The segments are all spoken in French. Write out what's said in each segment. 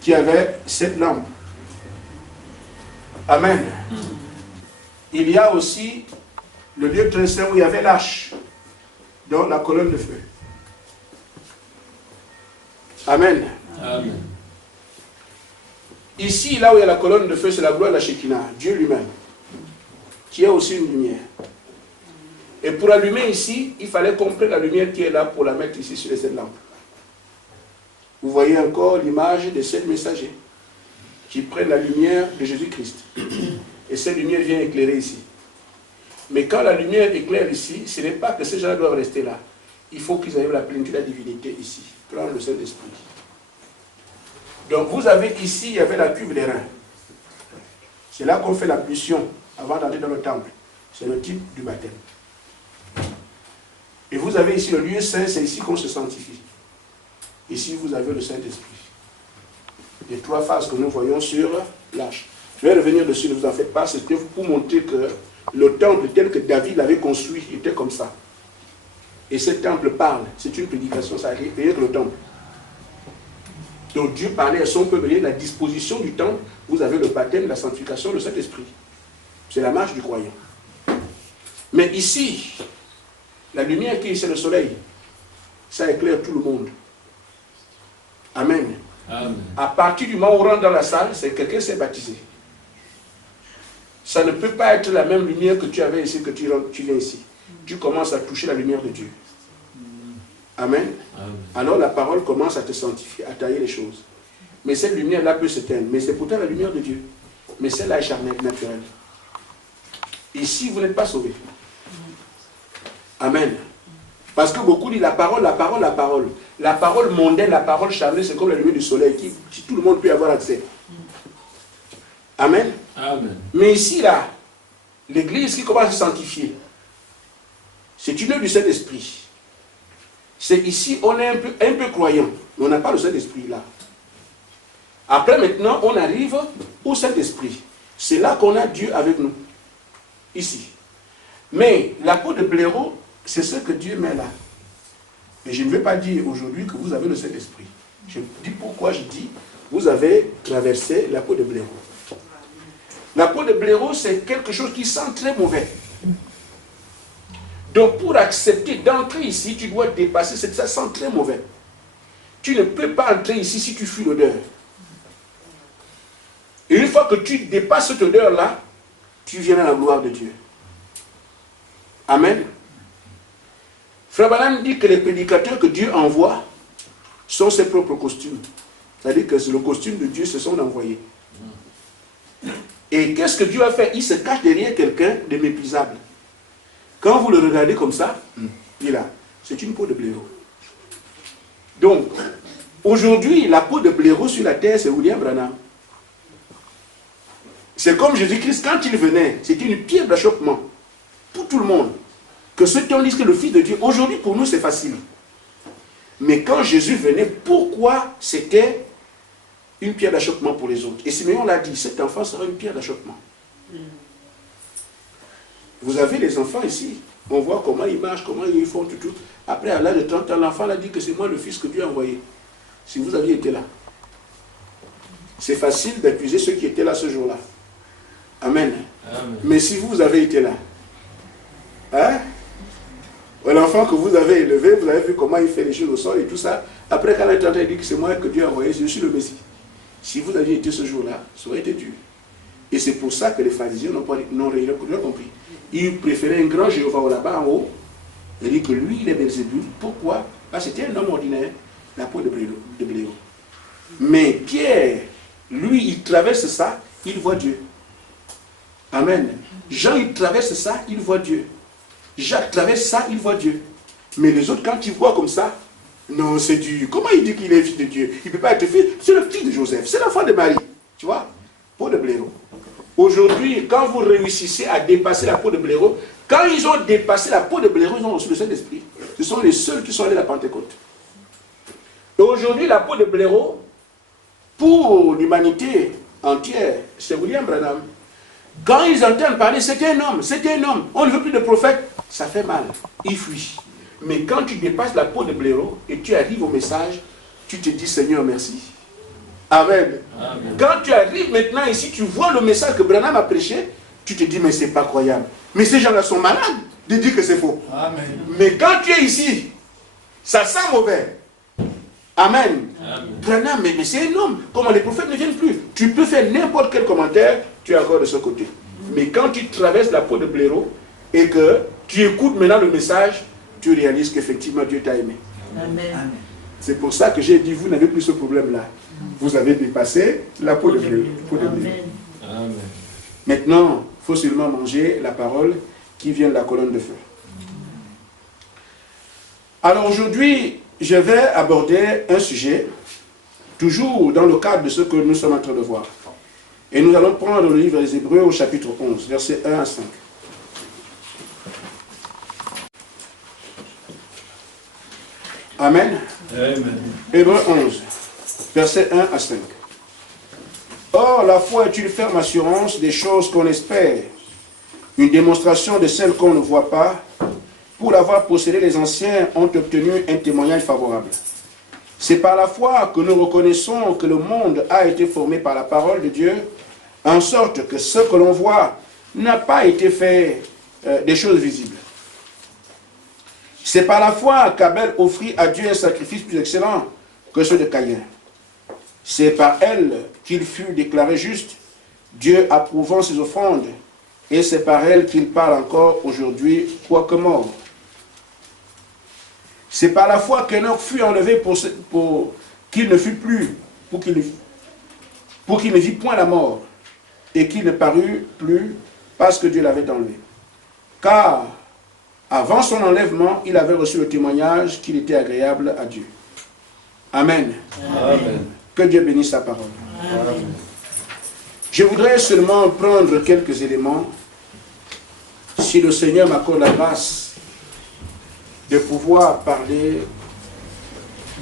qui avait cette lampe. Amen. Il y a aussi le lieu très saint où il y avait l'arche, donc la colonne de feu. Amen. Amen. Ici, là où il y a la colonne de feu, c'est la gloire de la Shekinah, Dieu lui-même, qui est aussi une lumière. Et pour allumer ici, il fallait comprendre la lumière qui est là pour la mettre ici sur les 7 lampes. Vous voyez encore l'image des 7 messagers qui prennent la lumière de Jésus-Christ. Et cette lumière vient éclairer ici. Mais quand la lumière éclaire ici, ce n'est pas que ces gens doivent rester là. Il faut qu'ils aient la plénitude de la divinité ici. Prendre le Saint-Esprit. Donc vous avez ici, il y avait la cuve des reins. C'est là qu'on fait la l'ablution avant d'entrer dans le temple. C'est le type du baptême. Et vous avez ici le lieu saint, c'est ici qu'on se sanctifie. Ici, vous avez le Saint-Esprit. Les 3 phases que nous voyons sur l'arche. Je vais revenir dessus, ne vous en faites pas, c'était pour montrer que le temple tel que David l'avait construit était comme ça. Et ce temple parle, c'est une prédication, ça arrive, rien que le temple. Donc Dieu parlait à son peuple, la disposition du temple, vous avez le baptême, la sanctification, le Saint-Esprit. C'est la marche du croyant. Mais ici, la lumière qui est, c'est le soleil. Ça éclaire tout le monde. Amen. Amen. À partir du moment où on rentre dans la salle, c'est quelqu'un qui s'est baptisé. Ça ne peut pas être la même lumière que tu avais ici, que tu viens ici. Tu commences à toucher la lumière de Dieu. Amen. Amen. Alors la parole commence à te sanctifier, à tailler les choses. Mais cette lumière-là peut s'éteindre. Mais c'est pourtant la lumière de Dieu. Mais celle-là est charnelle, naturelle. Ici, vous n'êtes pas sauvés. Amen. Parce que beaucoup disent la parole, la parole, la parole. La parole mondaine, la parole charnelle, c'est comme la lumière du soleil, qui tout le monde peut avoir accès. Amen. Amen. Mais ici, là, l'église qui commence à se sanctifier, c'est une œuvre du Saint-Esprit. C'est ici, on est un peu croyant, mais on n'a pas le Saint-Esprit là. Après, maintenant, on arrive au Saint-Esprit. C'est là qu'on a Dieu avec nous. Ici. Mais la peau de blaireau, c'est ce que Dieu met là. Mais je ne vais pas dire aujourd'hui que vous avez le Saint-Esprit. Je dis pourquoi je dis, vous avez traversé la peau de blaireau. La peau de blaireau, c'est quelque chose qui sent très mauvais. Donc pour accepter d'entrer ici, tu dois dépasser, ça sent très mauvais. Tu ne peux pas entrer ici si tu fuis l'odeur. Et une fois que tu dépasses cette odeur-là, tu viens à la gloire de Dieu. Amen. Frère Branham dit que les prédicateurs que Dieu envoie sont ses propres costumes. C'est-à-dire que c'est le costume de Dieu, c'est son envoyé. Et qu'est-ce que Dieu a fait? Il se cache derrière quelqu'un de méprisable. Quand vous le regardez comme ça, il est là. C'est une peau de blaireau. Donc, aujourd'hui, la peau de blaireau sur la terre, c'est William Branham. C'est comme Jésus-Christ, quand il venait, c'était une pierre d'achoppement pour tout le monde. Que ceux qui ont dit que le Fils de Dieu, aujourd'hui pour nous c'est facile. Mais quand Jésus venait, pourquoi c'était une pierre d'achoppement pour les autres? Et Simeon l'a dit, cet enfant sera une pierre d'achoppement. Vous avez les enfants ici, on voit comment ils marchent, comment ils font tout. Après, à l'âge de 30 ans, l'enfant a dit que c'est moi le fils que Dieu a envoyé. Si vous aviez été là. C'est facile d'accuser ceux qui étaient là ce jour-là. Amen. Amen. Mais si vous avez été là, hein? L'enfant que vous avez élevé, vous avez vu comment il fait les choses au sol et tout ça. Après, quand il est en train de dire que c'est moi que Dieu a envoyé, je suis le Messie. Si vous aviez été ce jour-là, ça aurait été dur. Et c'est pour ça que les pharisiens n'ont rien compris. Ils préféraient un grand Jéhovah là-bas en haut. Il dit que lui, il est Belzébul. Pourquoi? Parce que c'était un homme ordinaire, la peau de blaireau. Mais Pierre, lui, il traverse ça, il voit Dieu. Amen. Jean, il traverse ça, il voit Dieu. Jacques traverse ça, il voit Dieu. Mais les autres, quand ils voient comme ça, non, c'est Dieu. Comment il dit qu'il est fils de Dieu? Il ne peut pas être fils. C'est le fils de Joseph. C'est l'enfant de Marie. Tu vois? Peau de blaireau. Aujourd'hui, quand vous réussissez à dépasser la peau de blaireau, quand ils ont dépassé la peau de blaireau, ils ont reçu le Saint-Esprit. Ce sont les seuls qui sont allés à la Pentecôte. Et aujourd'hui, la peau de blaireau, pour l'humanité entière, c'est William Branham. Quand ils entendent parler, c'est un homme, on ne veut plus de prophète, ça fait mal, il fuit. Mais quand tu dépasses la peau de blaireau et tu arrives au message, tu te dis Seigneur merci. Amen. Amen. Quand tu arrives maintenant ici, tu vois le message que Branham a prêché, tu te dis, mais c'est pas croyable. Mais ces gens-là sont malades de dire que c'est faux. Amen. Mais quand tu es ici, ça sent mauvais. Amen. Amen. Branham, mais c'est énorme. Comment les prophètes ne viennent plus. Tu peux faire n'importe quel commentaire, tu es encore de ce côté. Mais quand tu traverses la peau de blaireau et que tu écoutes maintenant le message, tu réalises qu'effectivement Dieu t'a aimé. Amen. C'est pour ça que j'ai dit, vous n'avez plus ce problème-là. Vous avez dépassé la peau de blaireau. Amen. Maintenant, il faut seulement manger la parole qui vient de la colonne de feu. Alors aujourd'hui, je vais aborder un sujet, toujours dans le cadre de ce que nous sommes en train de voir. Et nous allons prendre le livre des Hébreux au chapitre 11, versets 1 à 5. Amen. Amen. Hébreux 11, versets 1 à 5. Or, la foi est une ferme assurance des choses qu'on espère, une démonstration de celles qu'on ne voit pas. Pour l'avoir possédé, les anciens ont obtenu un témoignage favorable. C'est par la foi que nous reconnaissons que le monde a été formé par la parole de Dieu, en sorte que ce que l'on voit n'a pas été fait des choses visibles. C'est par la foi qu'Abel offrit à Dieu un sacrifice plus excellent que ceux de Caïn. C'est par elle qu'il fut déclaré juste, Dieu approuvant ses offrandes, et c'est par elle qu'il parle encore aujourd'hui, quoique mort. C'est par la foi qu'Enoch fut enlevé pour qu'il ne fût plus, pour qu'il ne vit point la mort, et qu'il ne parut plus parce que Dieu l'avait enlevé. Car avant son enlèvement, il avait reçu le témoignage qu'il était agréable à Dieu. Amen. Amen. Que Dieu bénisse sa parole. Amen. Je voudrais seulement prendre quelques éléments, si le Seigneur m'accorde la grâce de pouvoir parler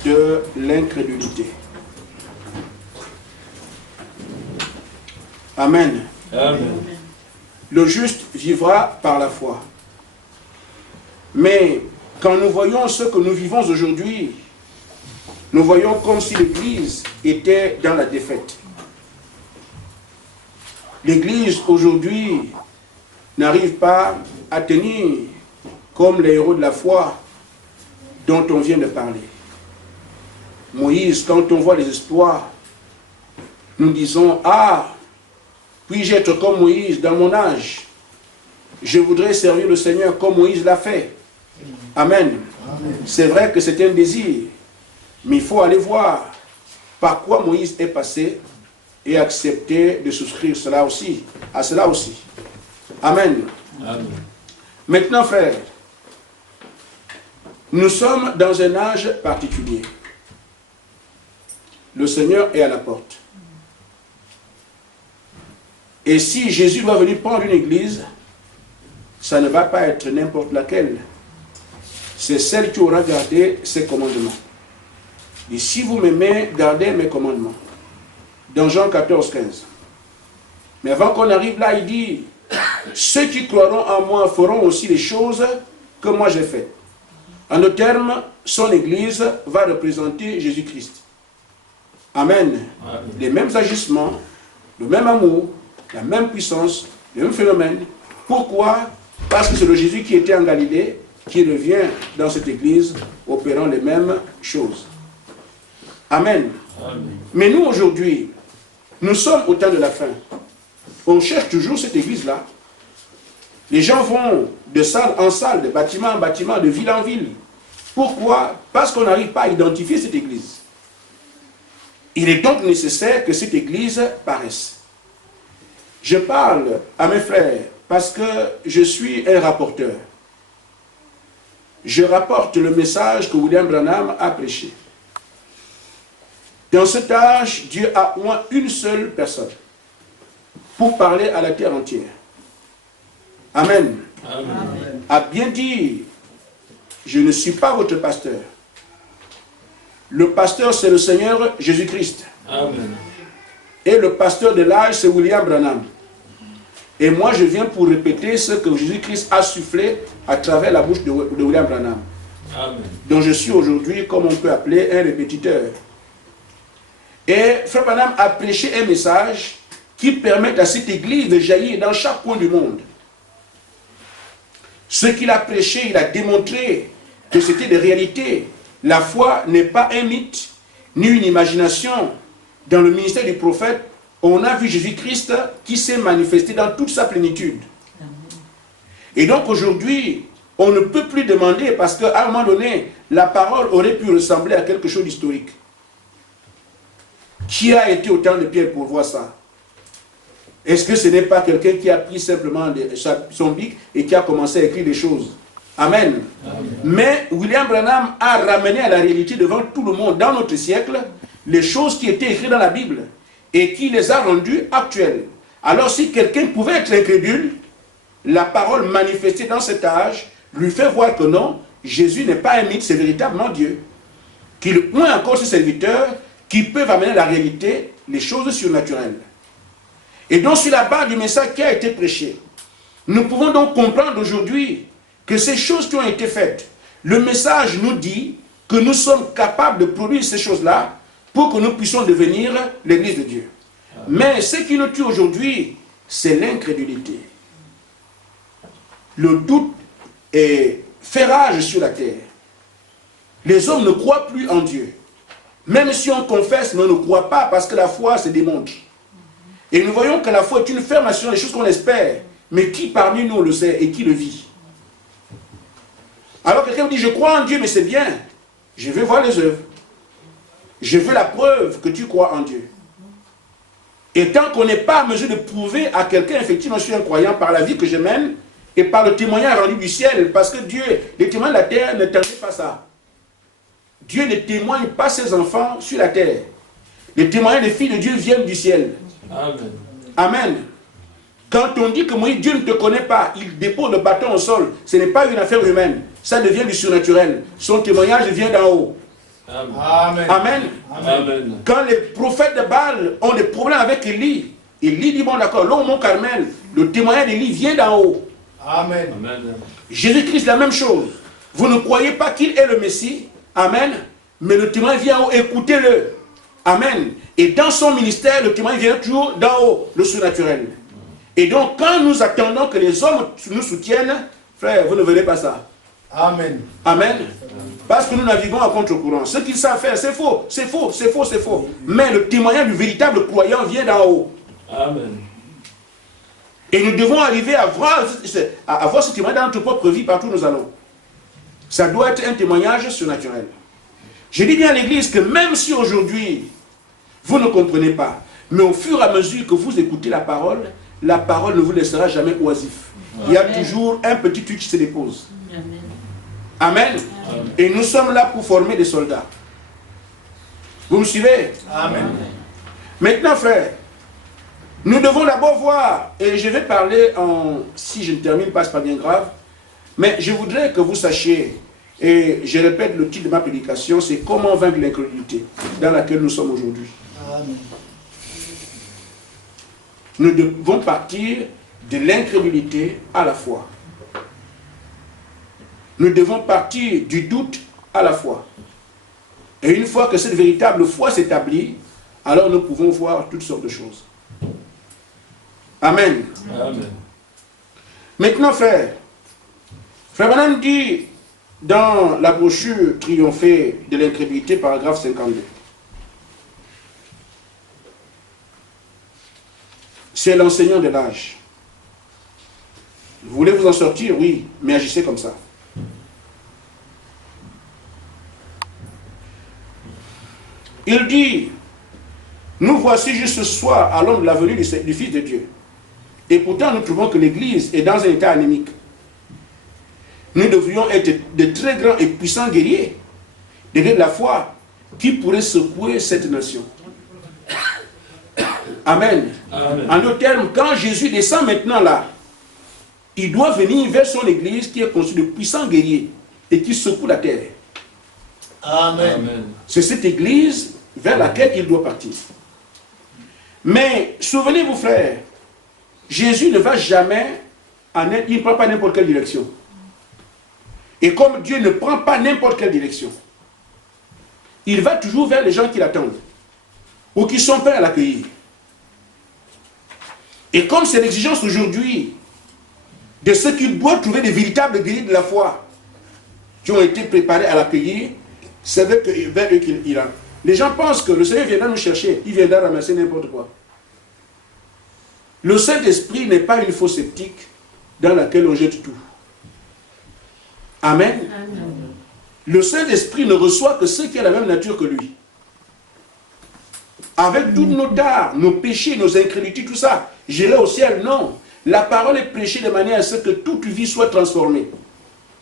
de l'incrédulité. Amen. Amen. Le juste vivra par la foi. Mais quand nous voyons ce que nous vivons aujourd'hui, nous voyons comme si l'Église était dans la défaite. L'Église aujourd'hui n'arrive pas à tenir comme les héros de la foi dont on vient de parler. Moïse, quand on voit les exploits, nous disons, ah, puis-je être comme Moïse dans mon âge? Je voudrais servir le Seigneur comme Moïse l'a fait. Amen. C'est vrai que c'est un désir, mais il faut aller voir par quoi Moïse est passé et accepter de souscrire cela aussi, à cela aussi. Amen. Amen. Maintenant, frères, nous sommes dans un âge particulier. Le Seigneur est à la porte. Et si Jésus doit venir prendre une église, ça ne va pas être n'importe laquelle. C'est celle qui aura gardé ses commandements. Et si vous m'aimez, gardez mes commandements. Dans Jean 14, 15. Mais avant qu'on arrive là, il dit, ceux qui croiront en moi feront aussi les choses que moi j'ai faites. En d'autres termes, son église va représenter Jésus-Christ. Amen. Amen. Les mêmes agissements, le même amour, la même puissance, le même phénomène. Pourquoi? Parce que c'est le Jésus qui était en Galilée, qui revient dans cette église, opérant les mêmes choses. Amen. Amen. Mais nous, aujourd'hui, nous sommes au temps de la fin. On cherche toujours cette église-là. Les gens vont de salle en salle, de bâtiment en bâtiment, de ville en ville. Pourquoi? Parce qu'on n'arrive pas à identifier cette église. Il est donc nécessaire que cette église paraisse. Je parle à mes frères parce que je suis un rapporteur. Je rapporte le message que William Branham a prêché. Dans cet âge, Dieu a au moins une seule personne pour parler à la terre entière. Amen. Amen. À bien dire, je ne suis pas votre pasteur. Le pasteur, c'est le Seigneur Jésus-Christ. Amen. Et le pasteur de l'âge, c'est William Branham. Et moi, je viens pour répéter ce que Jésus-Christ a soufflé à travers la bouche de William Branham. Amen. Donc je suis aujourd'hui, comme on peut appeler, un répétiteur. Et Frère Branham a prêché un message qui permet à cette église de jaillir dans chaque coin du monde. Ce qu'il a prêché, il a démontré que c'était des réalités. La foi n'est pas un mythe, ni une imagination. Dans le ministère du prophète, on a vu Jésus-Christ qui s'est manifesté dans toute sa plénitude. Et donc aujourd'hui, on ne peut plus demander, parce qu'à un moment donné, la parole aurait pu ressembler à quelque chose d'historique. Qui a été au temps de Pierre pour voir ça? Est-ce que ce n'est pas quelqu'un qui a pris simplement son bic et qui a commencé à écrire des choses? Amen. Amen. Mais William Branham a ramené à la réalité devant tout le monde, dans notre siècle, les choses qui étaient écrites dans la Bible et qui les a rendues actuelles. Alors si quelqu'un pouvait être incrédule, la parole manifestée dans cet âge lui fait voir que non, Jésus n'est pas un mythe, c'est véritablement Dieu. Qu'il oint encore ses serviteurs qui peuvent amener à la réalité les choses surnaturelles. Et donc sur la base du message qui a été prêché, nous pouvons donc comprendre aujourd'hui que ces choses qui ont été faites, le message nous dit que nous sommes capables de produire ces choses-là pour que nous puissions devenir l'Église de Dieu. Mais ce qui nous tue aujourd'hui, c'est l'incrédulité. Le doute fait rage sur la terre. Les hommes ne croient plus en Dieu. Même si on confesse, mais on ne croit pas parce que la foi se démontre. Et nous voyons que la foi est une ferme assurance des choses qu'on espère. Mais qui parmi nous le sait et qui le vit? Alors quelqu'un me dit, je crois en Dieu, mais c'est bien. Je veux voir les œuvres. Je veux la preuve que tu crois en Dieu. Et tant qu'on n'est pas en mesure de prouver à quelqu'un, effectivement, je suis un croyant par la vie que je mène et par le témoignage rendu du ciel, parce que Dieu, les témoins de la terre ne tendaient pas ça. Dieu ne témoigne pas ses enfants sur la terre. Les témoignages des filles de Dieu viennent du ciel. Amen. Amen. Quand on dit que Moïse, Dieu ne te connaît pas, il dépose le bâton au sol, ce n'est pas une affaire humaine. Ça devient du surnaturel. Son témoignage vient d'en haut. Amen. Amen. Amen. Quand les prophètes de Baal ont des problèmes avec Élie, Élie dit, bon d'accord, là au mont Carmel, le témoignage d'Élie vient d'en haut. Amen. Jésus-Christ, la même chose. Vous ne croyez pas qu'il est le Messie. Amen. Mais le témoignage vient en haut, écoutez-le. Amen. Et dans son ministère, le témoignage vient toujours d'en haut, le surnaturel. Et donc, quand nous attendons que les hommes nous soutiennent, frère, vous ne verrez pas ça. Amen. Amen. Parce que nous naviguons à contre-courant. Ce qu'ils savent faire, c'est faux, c'est faux, c'est faux, c'est faux. Mais le témoignage du véritable croyant vient d'en haut. Amen. Et nous devons arriver à voir ce témoignage dans notre propre vie partout où nous allons. Ça doit être un témoignage surnaturel. Je dis bien à l'église que même si aujourd'hui, vous ne comprenez pas, mais au fur et à mesure que vous écoutez la parole ne vous laissera jamais oisif. Il y a toujours un petit truc qui se dépose. Amen. Amen. Amen. Et nous sommes là pour former des soldats. Vous me suivez? Amen. Maintenant, frère, nous devons d'abord voir, et je vais parler si je ne termine pas, ce n'est pas bien grave, mais je voudrais que vous sachiez, et je répète le titre de ma prédication, c'est comment vaincre l'incrédulité dans laquelle nous sommes aujourd'hui. Amen. Nous devons partir de l'incrédulité à la foi. Nous devons partir du doute à la foi. Et une fois que cette véritable foi s'établit, alors nous pouvons voir toutes sortes de choses. Amen. Amen. Maintenant, frère Branham dit dans la brochure Triompher de l'incrédulité, paragraphe 52. C'est l'enseignant de l'âge. Vous voulez vous en sortir? Oui, mais agissez comme ça. Il dit, nous voici juste ce soir à l'ombre de la venue du Fils de Dieu. Et pourtant, nous trouvons que l'Église est dans un état anémique. Nous devrions être de très grands et puissants guerriers, des guerriers de la foi, qui pourraient secouer cette nation. Amen. Amen. En d'autres termes, quand Jésus descend maintenant là, il doit venir vers son Église qui est constituée de puissants guerriers et qui secoue la terre. Amen. C'est cette Église vers laquelle il doit partir. Mais souvenez-vous, frères, Jésus ne va jamais, il ne prend pas n'importe quelle direction. Et comme Dieu ne prend pas n'importe quelle direction, il va toujours vers les gens qui l'attendent. ou qui sont prêts à l'accueillir. Et comme c'est l'exigence aujourd'hui de ceux qui doivent trouver des véritables guerriers de la foi, qui ont été préparés à l'accueillir, c'est vers eux qu'il ira. Les gens pensent que le Seigneur viendra nous chercher, il viendra ramasser n'importe quoi. Le Saint-Esprit n'est pas une fosse sceptique dans laquelle on jette tout. Amen. Amen. Le Saint-Esprit ne reçoit que ceux qui ont la même nature que lui. Avec toutes nos tares, nos péchés, nos incrédulités, tout ça, j'irai au ciel. Non. La parole est prêchée de manière à ce que toute vie soit transformée.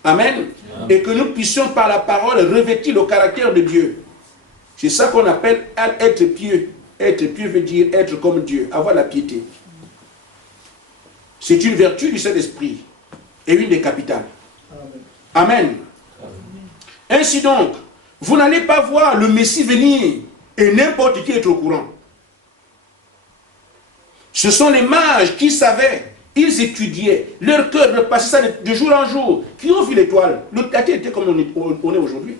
Amen. Amen. Et que nous puissions par la parole revêtir le caractère de Dieu. C'est ça qu'on appelle être pieux. Être pieux veut dire être comme Dieu, avoir la piété. C'est une vertu du Saint-Esprit et une des capitales. Amen. Amen. Ainsi donc, vous n'allez pas voir le Messie venir et n'importe qui être au courant. Ce sont les mages qui savaient, ils étudiaient, leur cœur repassait ça de jour en jour, qui ont vu l'étoile. Le tâté était comme on est aujourd'hui.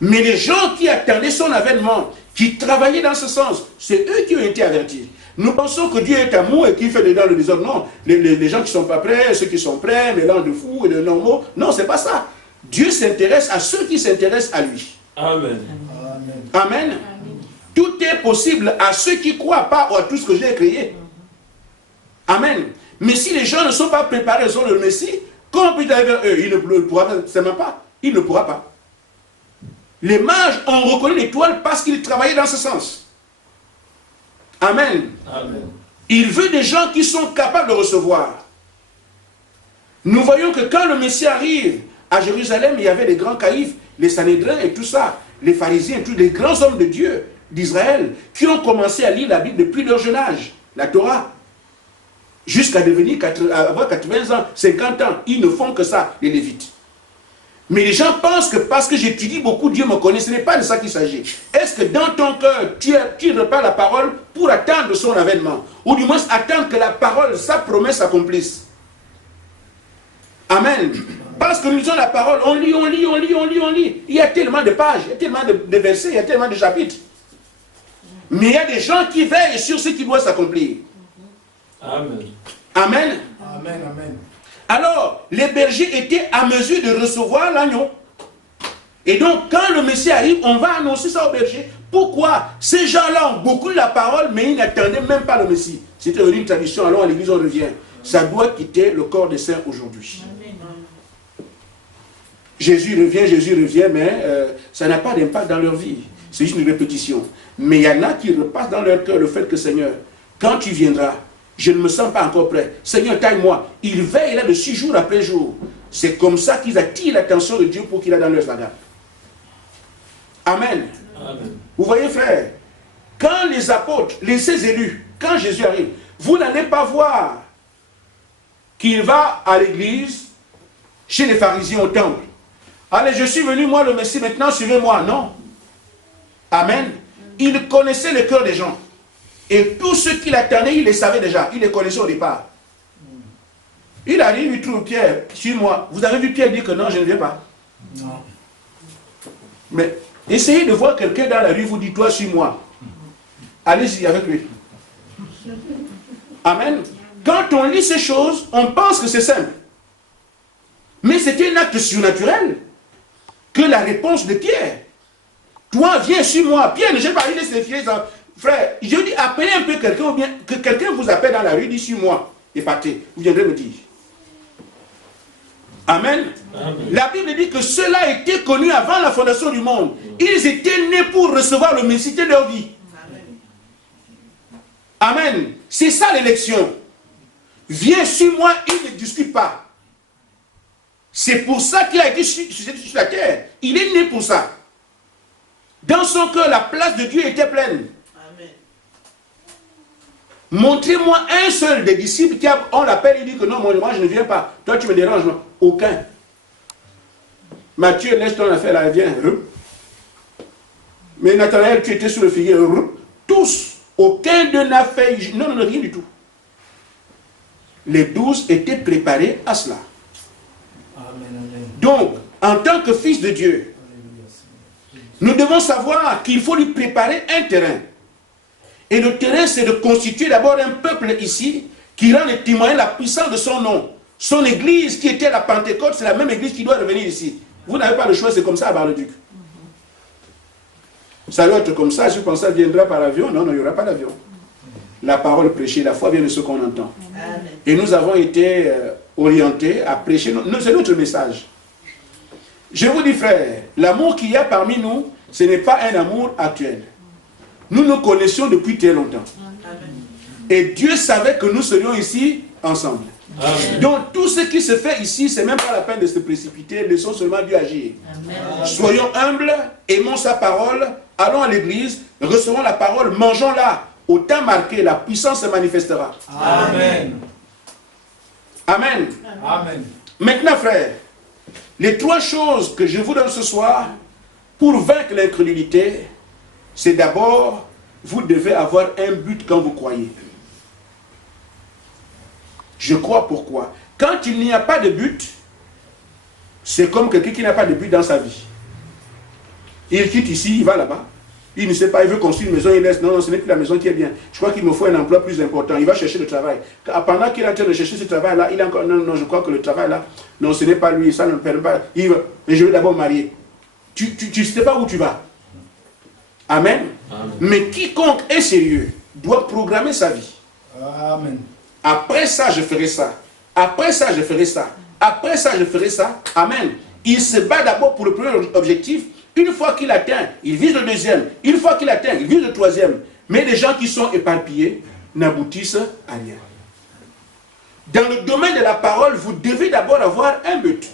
Mais les gens qui attendaient son avènement, qui travaillaient dans ce sens, c'est eux qui ont été avertis. Nous pensons que Dieu est amour et qu'il fait dedans le désordre. Non, les gens qui ne sont pas prêts, ceux qui sont prêts, mélange de fous et de normaux. Non, ce n'est pas ça. Dieu s'intéresse à ceux qui s'intéressent à lui. Amen. Amen. Amen. Amen. Tout est possible à ceux qui croient pas à tout ce que j'ai créé. Amen. Mais si les gens ne sont pas préparés sur le Messie, quand on peut aller vers eux, il ne pourra pas, c'est même pas, il ne pourra pas. Les mages ont reconnu l'étoile parce qu'ils travaillaient dans ce sens. Amen. Amen. Il veut des gens qui sont capables de recevoir. Nous voyons que quand le Messie arrive à Jérusalem, il y avait les grands caïphes, les Sanhédrins et tout ça, les pharisiens, tous les grands hommes de Dieu d'Israël, qui ont commencé à lire la Bible depuis leur jeune âge, la Torah, jusqu'à devenir avoir 80 ans, 50 ans. Ils ne font que ça, les Lévites. Mais les gens pensent que parce que j'étudie beaucoup, Dieu me connaît. Ce n'est pas de ça qu'il s'agit. Est-ce que dans ton cœur, tu repars la parole pour attendre son avènement? Ou du moins attendre que la parole, sa promesse s'accomplisse? Amen. Parce que nous lisons la parole, on lit, on lit, on lit, on lit, on lit. Il y a tellement de pages, il y a tellement de versets, il y a tellement de chapitres. Mais il y a des gens qui veillent sur ce qui doit s'accomplir. Amen. Amen. Amen, amen. Alors, les bergers étaient à mesure de recevoir l'agneau. Et donc, quand le Messie arrive, on va annoncer ça aux bergers. Pourquoi? Ces gens-là ont beaucoup de la parole, mais ils n'attendaient même pas le Messie. C'était une tradition, alors à l'église on revient. Ça doit quitter le corps des saints aujourd'hui. Jésus revient, mais ça n'a pas d'impact dans leur vie. C'est juste une répétition. Mais il y en a qui repassent dans leur cœur le fait que, Seigneur, quand tu viendras, je ne me sens pas encore prêt. Seigneur, taille-moi. Ils veillent là-dessus jour après jour. C'est comme ça qu'ils attirent l'attention de Dieu pour qu'il a dans leur saga. Amen. Amen. Vous voyez, frère, quand les apôtres, ses élus, quand Jésus arrive, vous n'allez pas voir qu'il va à l'église, chez les pharisiens au temple. Allez, je suis venu, moi, le Messie, maintenant, suivez-moi. Non. Amen. Il connaissait le cœur des gens. Et tous ceux qui l'attendaient, il les savait déjà. Il les connaissait au départ. Il arrive, il trouve Pierre, suis-moi. Vous avez vu Pierre dire que non, je ne viens pas? Non. Mais essayez de voir quelqu'un dans la rue, vous dites, toi, suis-moi. Allez-y avec lui. Amen. Quand on lit ces choses, on pense que c'est simple. Mais c'était un acte surnaturel que la réponse de Pierre. Toi, viens, suis-moi. Pierre ne j'ai pas dit de se fier. Frère, je dis, appelez un peu quelqu'un, ou bien que quelqu'un vous appelle dans la rue, dit, suis-moi. Et partez. Vous viendrez me dire. Amen. Amen. La Bible dit que cela était connu avant la fondation du monde. Ils étaient nés pour recevoir le Messie de leur vie. Amen. Amen. C'est ça l'élection. Viens, suis-moi, il ne discute pas. C'est pour ça qu'il a été sur la terre. Il est né pour ça. Dans son cœur, la place de Dieu était pleine. Amen. Montrez-moi un seul des disciples qui, on l'appelle, il dit que non, moi je ne viens pas. Toi, tu me déranges, non? Aucun. Matthieu, laisse ton affaire là, viens. Mais Nathanaël, tu étais sur le figuier. Tous, aucun d'eux n'a fait, non, rien du tout. Les 12 étaient préparés à cela. Donc, en tant que fils de Dieu, nous devons savoir qu'il faut lui préparer un terrain. Et l'intérêt, c'est de constituer d'abord un peuple ici qui rend et témoigner la puissance de son nom. Son église qui était la Pentecôte, c'est la même église qui doit revenir ici. Vous n'avez pas le choix, c'est comme ça à Bar-le-Duc. Ça doit être comme ça, je pense que ça viendra par avion. Non, non, il n'y aura pas d'avion. La parole prêchée, la foi vient de ce qu'on entend. Amen. Et nous avons été orientés à prêcher. C'est notre message. Je vous dis, frère, l'amour qu'il y a parmi nous, ce n'est pas un amour actuel. Nous nous connaissions depuis très longtemps. Amen. Et Dieu savait que nous serions ici ensemble. Amen. Donc tout ce qui se fait ici, c'est même pas la peine de se précipiter, laissons seulement Dieu agir. Amen. Soyons humbles, aimons sa parole, allons à l'église, recevons la parole, mangeons-la. Au temps marqué, la puissance se manifestera. Amen. Amen. Amen. Maintenant, frère, les 3 choses que je vous donne ce soir pour vaincre l'incrédulité, c'est d'abord, vous devez avoir un but quand vous croyez. Je crois pourquoi. Quand il n'y a pas de but, c'est comme quelqu'un qui n'a pas de but dans sa vie. Il quitte ici, il va là-bas. Il ne sait pas, il veut construire une maison, il laisse. Non, non, ce n'est plus la maison qui est bien. Je crois qu'il me faut un emploi plus important. Il va chercher le travail. Pendant qu'il est en train de chercher ce travail-là, il est encore... Non, non, je crois que le travail-là, non, ce n'est pas lui, ça ne me permet pas. Il veut, mais je veux d'abord marier. Tu ne sais pas où tu vas. Amen. Amen. Mais quiconque est sérieux doit programmer sa vie. Amen. Après ça, je ferai ça. Après ça, je ferai ça. Après ça, je ferai ça. Amen. Il se bat d'abord pour le premier objectif. Une fois qu'il atteint, il vise le deuxième. Une fois qu'il atteint, il vise le troisième. Mais les gens qui sont éparpillés n'aboutissent à rien. Dans le domaine de la parole, vous devez d'abord avoir un but.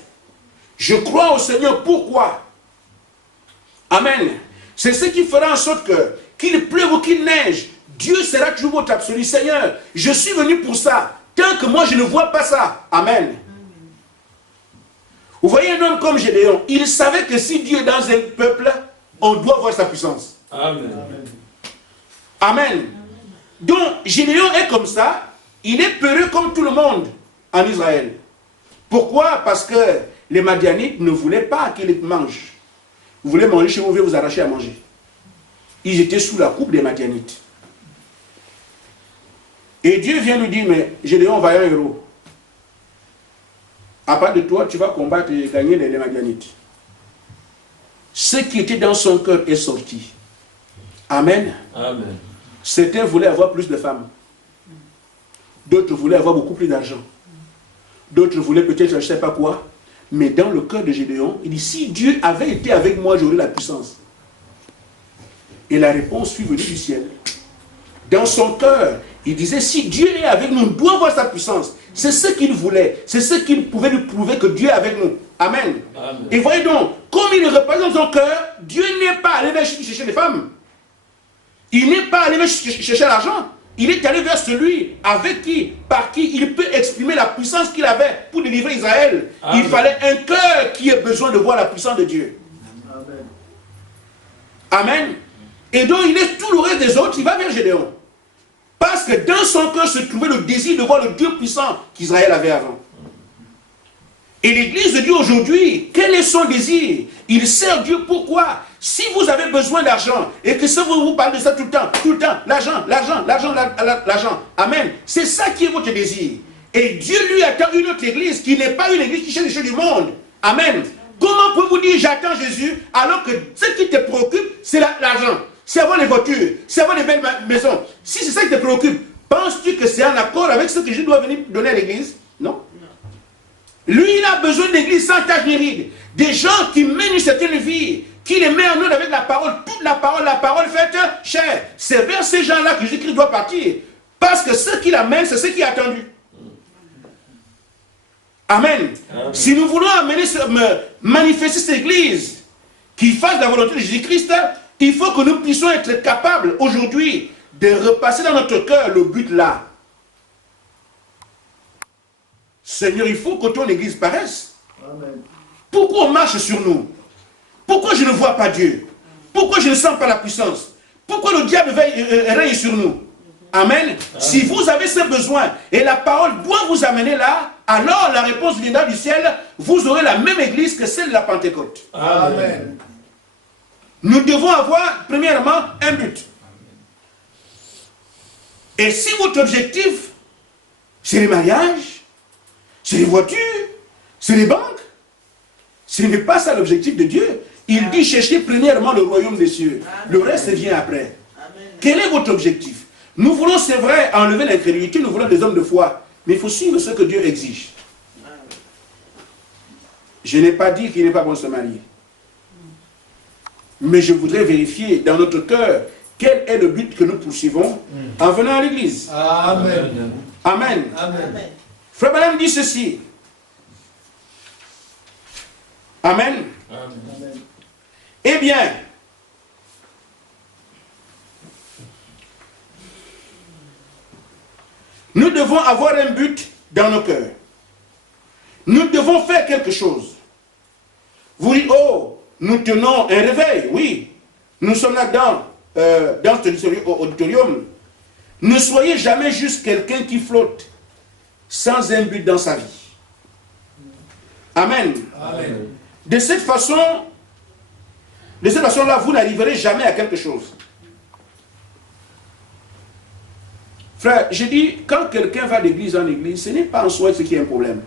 Je crois au Seigneur. Pourquoi? Amen. C'est ce qui fera en sorte que, qu'il pleuve ou qu'il neige, Dieu sera toujours votre absolu. Seigneur, je suis venu pour ça. Tant que moi je ne vois pas ça. Amen. Vous voyez un homme comme Gédéon, il savait que si Dieu est dans un peuple, on doit voir sa puissance. Amen. Amen. Donc, Gédéon est comme ça, il est peureux comme tout le monde en Israël. Pourquoi? Parce que les Madianites ne voulaient pas qu'ils mangent. Vous voulez manger chez vous, vous arracher à manger. Ils étaient sous la coupe des Madianites. Et Dieu vient lui dire, mais Gédéon va y un héros. À part de toi, tu vas combattre et gagner les Madianites. Ce qui était dans son cœur est sorti. Amen. Amen. Certains voulaient avoir plus de femmes. D'autres voulaient avoir beaucoup plus d'argent. D'autres voulaient peut-être, je ne sais pas quoi. Mais dans le cœur de Gédéon, il dit, si Dieu avait été avec moi, j'aurais la puissance. Et la réponse fut venue du ciel. Dans son cœur, il disait, si Dieu est avec nous, on doit voir sa puissance. C'est ce qu'il voulait. C'est ce qu'il pouvait nous prouver que Dieu est avec nous. Amen. Amen. Et voyez donc, comme il représente son cœur, Dieu n'est pas allé vers chercher les femmes. Il n'est pas allé vers chercher l'argent. Il est allé vers celui avec qui, par qui il peut exprimer la puissance qu'il avait pour délivrer Israël. Amen. Il fallait un cœur qui ait besoin de voir la puissance de Dieu. Amen. Amen. Et donc il laisse tout le reste des autres, il va vers Gédéon. Parce que dans son cœur se trouvait le désir de voir le Dieu puissant qu'Israël avait avant. Et l'église de Dieu aujourd'hui, quel est son désir? Il sert Dieu pourquoi? Si vous avez besoin d'argent, et que ça vous parle de ça tout le temps, l'argent, l'argent, l'argent, l'argent, amen. C'est ça qui est votre désir. Et Dieu lui attend une autre église qui n'est pas une église qui cherche les choses du monde. Amen. Comment pouvez-vous dire j'attends Jésus alors que ce qui te préoccupe, c'est l'argent? C'est avoir les voitures, c'est avoir les belles maisons. Si c'est ça qui te préoccupe, penses-tu que c'est en accord avec ce que Jésus doit venir donner à l'église? Non. Lui, il a besoin d'église sans tache ni ride. Des gens qui mènent une certaine vie, qui les met en œuvre avec la parole, toute la parole faite chair. C'est vers ces gens-là que Jésus-Christ doit partir. Parce que ce qu'il amène, c'est ce qui est attendu. Amen. Amen. Si nous voulons manifester cette église qui fasse la volonté de Jésus-Christ, il faut que nous puissions être capables aujourd'hui de repasser dans notre cœur le but là. Seigneur, il faut que ton église paraisse. Amen. Pourquoi on marche sur nous? Pourquoi je ne vois pas Dieu? Pourquoi je ne sens pas la puissance? Pourquoi le diable règne sur nous? Amen. Amen. Si vous avez ce besoin et la parole doit vous amener là, alors la réponse viendra du ciel. Vous aurez la même église que celle de la Pentecôte. Amen. Nous devons avoir, premièrement, un but. Et si votre objectif, c'est les mariages, c'est les voitures, c'est les banques, ce n'est pas ça l'objectif de Dieu. Il dit cherchez premièrement le royaume des cieux. Le reste vient après. Quel est votre objectif? Nous voulons, c'est vrai, enlever l'incrédulité, nous voulons des hommes de foi. Mais il faut suivre ce que Dieu exige. Je n'ai pas dit qu'il n'est pas bon de se marier. Mais je voudrais vérifier dans notre cœur quel est le but que nous poursuivons en venant à l'église. Amen. Amen. Amen. Frère Branham dit ceci. Amen. Amen. Eh bien, nous devons avoir un but dans nos cœurs. Nous devons faire quelque chose. Vous dites, oh, nous tenons un réveil. Oui, nous sommes là dans cet auditorium. Ne soyez jamais juste quelqu'un qui flotte sans un but dans sa vie. Amen. Amen. De cette façon-là, vous n'arriverez jamais à quelque chose. Frère, je dis, quand quelqu'un va d'église en église, ce n'est pas en soi ce qui est un problème.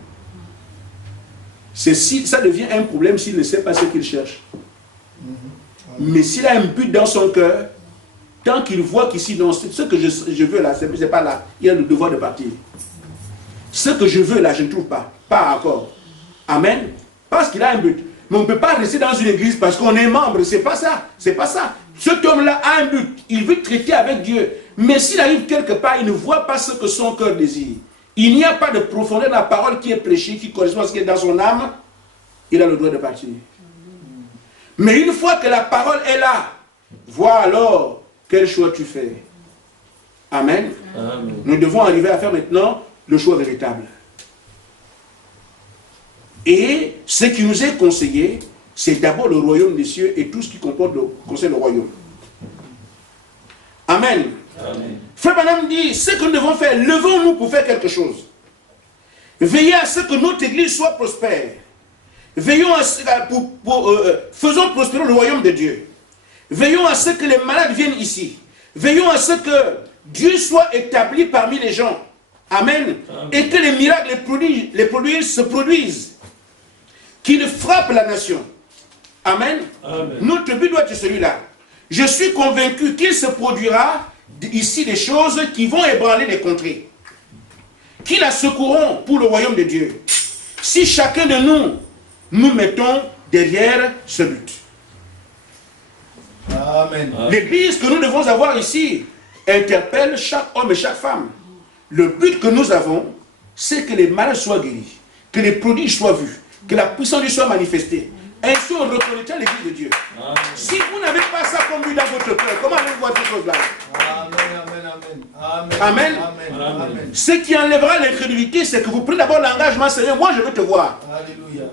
C'est si ça devient un problème s'il ne sait pas ce qu'il cherche. Mais s'il a un but dans son cœur, tant qu'il voit qu'ici, non, ce que je veux là, ce n'est pas là, il a le devoir de partir. Ce que je veux là, je ne trouve pas. Pas encore. Amen. Parce qu'il a un but. Mais on ne peut pas rester dans une église parce qu'on est membre. C'est pas ça. C'est pas ça. Cet homme-là a un but. Il veut traiter avec Dieu. Mais s'il arrive quelque part, il ne voit pas ce que son cœur désire. Il n'y a pas de profondeur dans la parole qui est prêchée, qui correspond à ce qui est dans son âme. Il a le droit de partir. Mais une fois que la parole est là, vois alors quel choix tu fais. Amen. Amen. Nous devons arriver à faire maintenant le choix véritable. Et ce qui nous est conseillé, c'est d'abord le royaume des cieux et tout ce qui comporte concerne le royaume. Amen. Amen. Frère Branham dit, ce que nous devons faire, levons-nous pour faire quelque chose. Veillez à ce que notre église soit prospère. Veillons à ce faisons prospérer le royaume de Dieu. Veillons à ce que les malades viennent ici. Veillons à ce que Dieu soit établi parmi les gens. Amen. Amen. Et que les miracles, les prodiges se produisent. Qu'il frappe la nation. Amen. Amen. Notre but doit être celui-là. Je suis convaincu qu'il se produira ici des choses qui vont ébranler les contrées. Qui la secourront pour le royaume de Dieu. Si chacun de nous mettons derrière ce but. Amen. L'église que nous devons avoir ici interpelle chaque homme et chaque femme. Le but que nous avons, c'est que les malades soient guéris, que les prodiges soient vus, que la puissance de Dieu soit manifestée. Ainsi, on reconnaîtra l'église de Dieu. Amen. Si vous n'avez pas ça comme but dans votre cœur, comment allez-vous voir ces choses-là? Amen. Amen. Amen. Ce qui enlèvera l'incrédulité, c'est que vous prenez d'abord l'engagement, Seigneur, moi je veux te voir. Alléluia.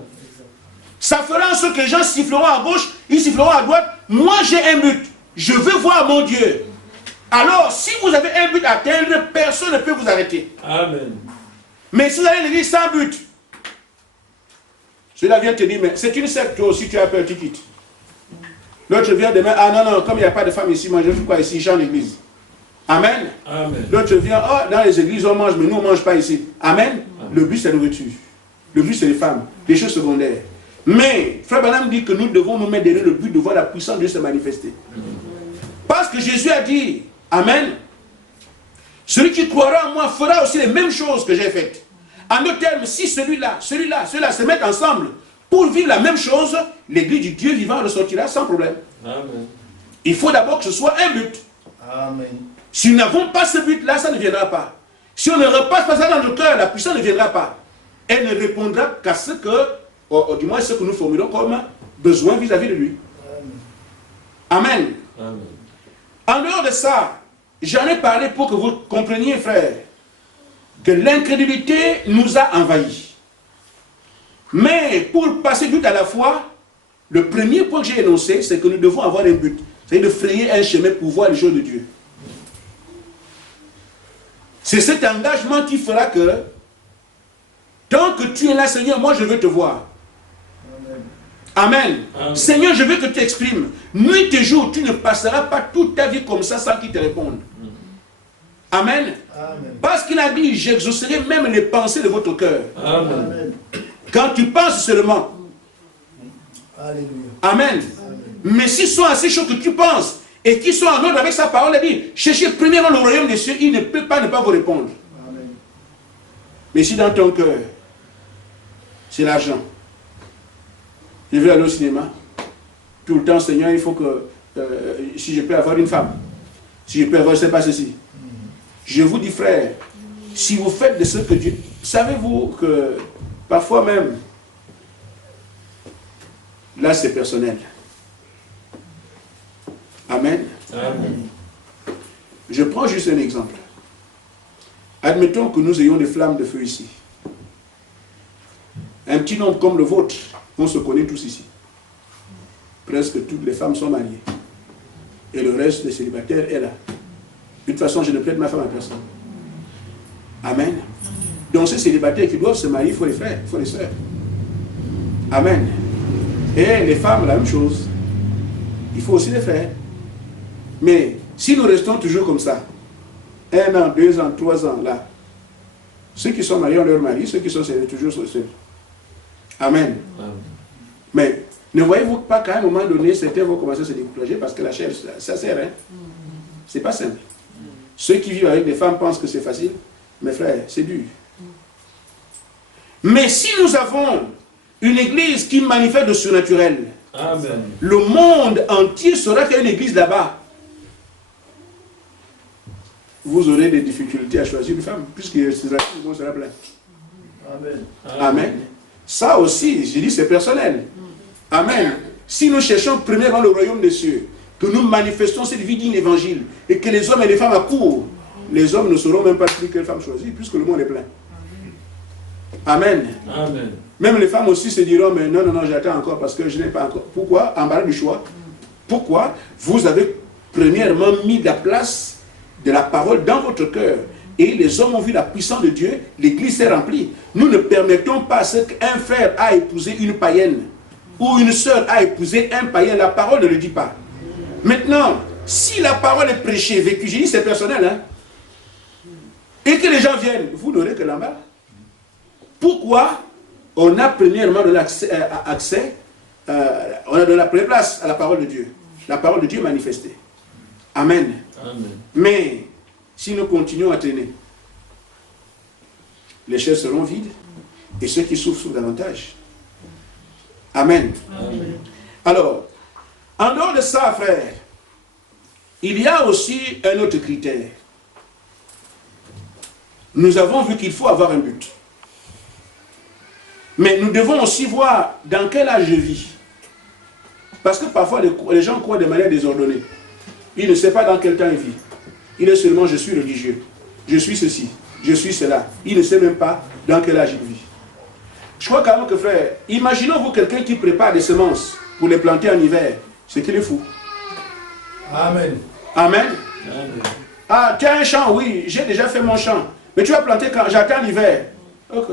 Ça fera en sorte que les gens siffleront à gauche, ils siffleront à droite. Moi j'ai un but, je veux voir mon Dieu. Alors, si vous avez un but à atteindre, personne ne peut vous arrêter. Amen. Mais si vous allez à l'église sans but, celui-là vient te dire, mais c'est une secte, toi aussi tu as peur, tu quittes. L'autre vient demain, ah non, comme il n'y a pas de femme ici, moi je fais quoi ici, j'ai en église. Amen. Amen. L'autre vient, oh, dans les églises on mange, mais nous on ne mange pas ici. Amen. Le but c'est la nourriture. Le but c'est les femmes, les choses secondaires. Mais, Frère Branham dit que nous devons nous mettre derrière le but de voir la puissance de Dieu se manifester. Parce que Jésus a dit, Amen, celui qui croira en moi fera aussi les mêmes choses que j'ai faites. En d'autres termes, si celui-là se mettent ensemble pour vivre la même chose, l'église du Dieu vivant ressortira sans problème. Amen. Il faut d'abord que ce soit un but. Amen. Si nous n'avons pas ce but-là, ça ne viendra pas. Si on ne repasse pas ça dans le cœur, la puissance ne viendra pas. Elle ne répondra qu'à ce que, du moins ce que nous formulons comme besoin vis-à-vis de lui. Amen. Amen. En dehors de ça, j'en ai parlé pour que vous compreniez, frère, que l'incrédulité nous a envahis. Mais pour passer du à la foi, le premier point que j'ai énoncé, c'est que nous devons avoir un but. C'est de frayer un chemin pour voir les choses de Dieu. C'est cet engagement qui fera que, tant que tu es là, Seigneur, moi je veux te voir. Amen. Amen. Seigneur, je veux que tu t'exprimes. Nuit et jour, tu ne passeras pas toute ta vie comme ça sans qu'il te réponde. Amen. Amen. Parce qu'il a dit, j'exaucerai même les pensées de votre cœur. Amen. Quand tu penses seulement. Alléluia. Amen. Mais s'ils sont assez chauds que tu penses et qu'ils sont en ordre avec sa parole, il dit, cherchez premièrement le royaume des cieux, il ne peut pas ne pas vous répondre. Amen. Mais si dans ton cœur, c'est l'argent, je veux aller au cinéma, tout le temps, Seigneur, il faut que, si je peux avoir une femme, si je peux avoir, je ne sais pas ceci. Je vous dis, frère, si vous faites de ce que Dieu... Savez-vous que parfois même, là c'est personnel. Amen. Amen. Je prends juste un exemple. Admettons que nous ayons des flammes de feu ici. Un petit nombre comme le vôtre, on se connaît tous ici. Presque toutes les femmes sont mariées. Et le reste des célibataires est là. De toute façon, je ne plaide ma femme à personne. Amen. Donc ces célibataires qui doivent se marier, il faut les frères, il faut les sœurs. Amen. Et les femmes, la même chose. Il faut aussi les frères. Mais si nous restons toujours comme ça, 1 an, 2 ans, 3 ans, là, ceux qui sont mariés ont leur mari, ceux qui sont seuls, toujours seuls. Amen. Amen. Mais ne voyez-vous pas qu'à un moment donné, certains vont commencer à se décourager parce que la chair, ça sert, hein? C'est pas simple. Ceux qui vivent avec des femmes pensent que c'est facile. Mes frères, c'est dur. Mais si nous avons une église qui manifeste le surnaturel, Amen. le monde entier saura qu'il y a une église là-bas. Vous aurez des difficultés à choisir une femme, puisque le monde sera plein. Amen. Amen. Ça aussi, je dis, c'est personnel. Amen. Si nous cherchons premièrement le royaume des cieux, que nous manifestons cette vie digne évangile, et que les hommes et les femmes accourent, les hommes ne sauront même pas quelle femme choisir, puisque le monde est plein. Amen. Amen. Même les femmes aussi se diront, mais non, non, non, j'attends encore parce que je n'ai pas encore. Pourquoi? Embarras du choix. Pourquoi? Vous avez premièrement mis la place de la parole dans votre cœur. Et les hommes ont vu la puissance de Dieu, l'église s'est remplie. Nous ne permettons pas qu'un frère a épousé une païenne ou une sœur a épousé un païen. La parole ne le dit pas. Maintenant, si la parole est prêchée, vécue, j'ai dit c'est personnel, hein, et que les gens viennent, vous n'aurez que l'embarras. Pourquoi? On a premièrement de l'accès, on a de la première place à la parole de Dieu. La parole de Dieu manifestée. Amen. Amen. Mais, si nous continuons à traîner, les chaises seront vides et ceux qui souffrent souffrent davantage. Amen. Amen. Alors, en dehors de ça, frère, il y a aussi un autre critère. Nous avons vu qu'il faut avoir un but. Mais nous devons aussi voir dans quel âge je vis. Parce que parfois les gens croient de manière désordonnée. Il ne sait pas dans quel temps il vit. Il est seulement je suis religieux. Je suis ceci. Je suis cela. Il ne sait même pas dans quel âge il vit. Je crois quand même que frère, imaginons-vous quelqu'un qui prépare des semences pour les planter en hiver. C'est qu'il est fou. Amen. Amen. Amen. Ah, tu as un champ, oui, j'ai déjà fait mon champ. Mais tu vas planter quand j'attends l'hiver. Ok.